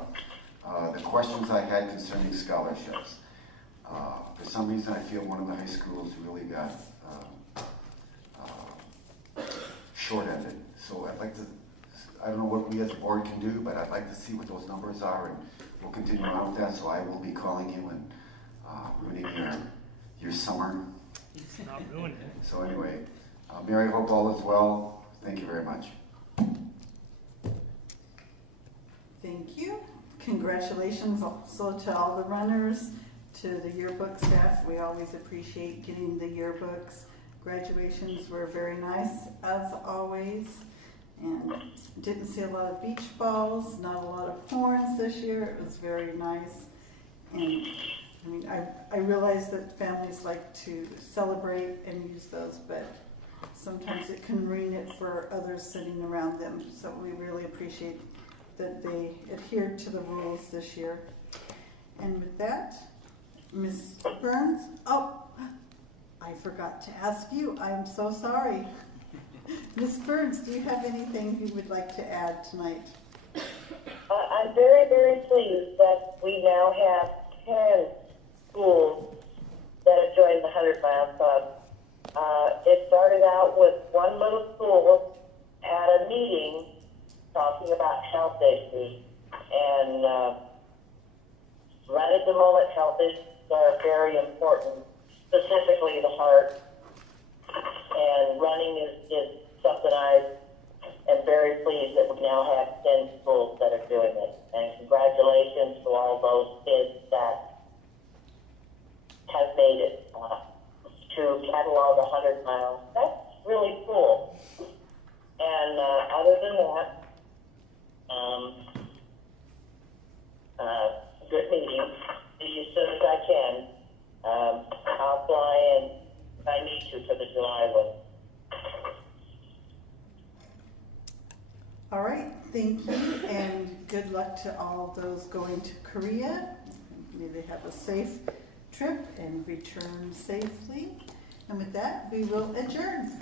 questions I had concerning scholarships. For some reason, I feel one of the high schools really got short-ended. So I'd like to, I don't know what we as a board can do, but I'd like to see what those numbers are, and we'll continue on with that. So I will be calling you and ruining your summer. It's not ruining it. So anyway, Mary, hope all is well. Thank you very much. Thank you. Congratulations also to all the runners, to the yearbook staff. We always appreciate getting the yearbooks. Graduations were very nice, as always. And didn't see a lot of beach balls, not a lot of horns this year. It was very nice. And I mean, I realize that families like to celebrate and use those, but sometimes it can ruin it for others sitting around them. So we really appreciate that they adhered to the rules this year. And with that, Ms. Burns, oh, I forgot to ask you. I am so sorry. Ms. Burns, do you have anything you would like to add tonight? I'm very, very pleased that we now have 10 schools that have joined the 100-mile club. It started out with one little school at a meeting talking about health issues, and right at the moment, health issues are very important, specifically the heart, and running is something I am very pleased that we now have 10 schools that are doing it, and congratulations to all those kids that have made it to catalog 100 miles. That's really cool. And other than that, good meeting. See you as soon as I can. I'll fly in if I need to for the July one. All right, thank you, and good luck to all those going to Korea. May they have a safe trip and return safely. And with that, we will adjourn.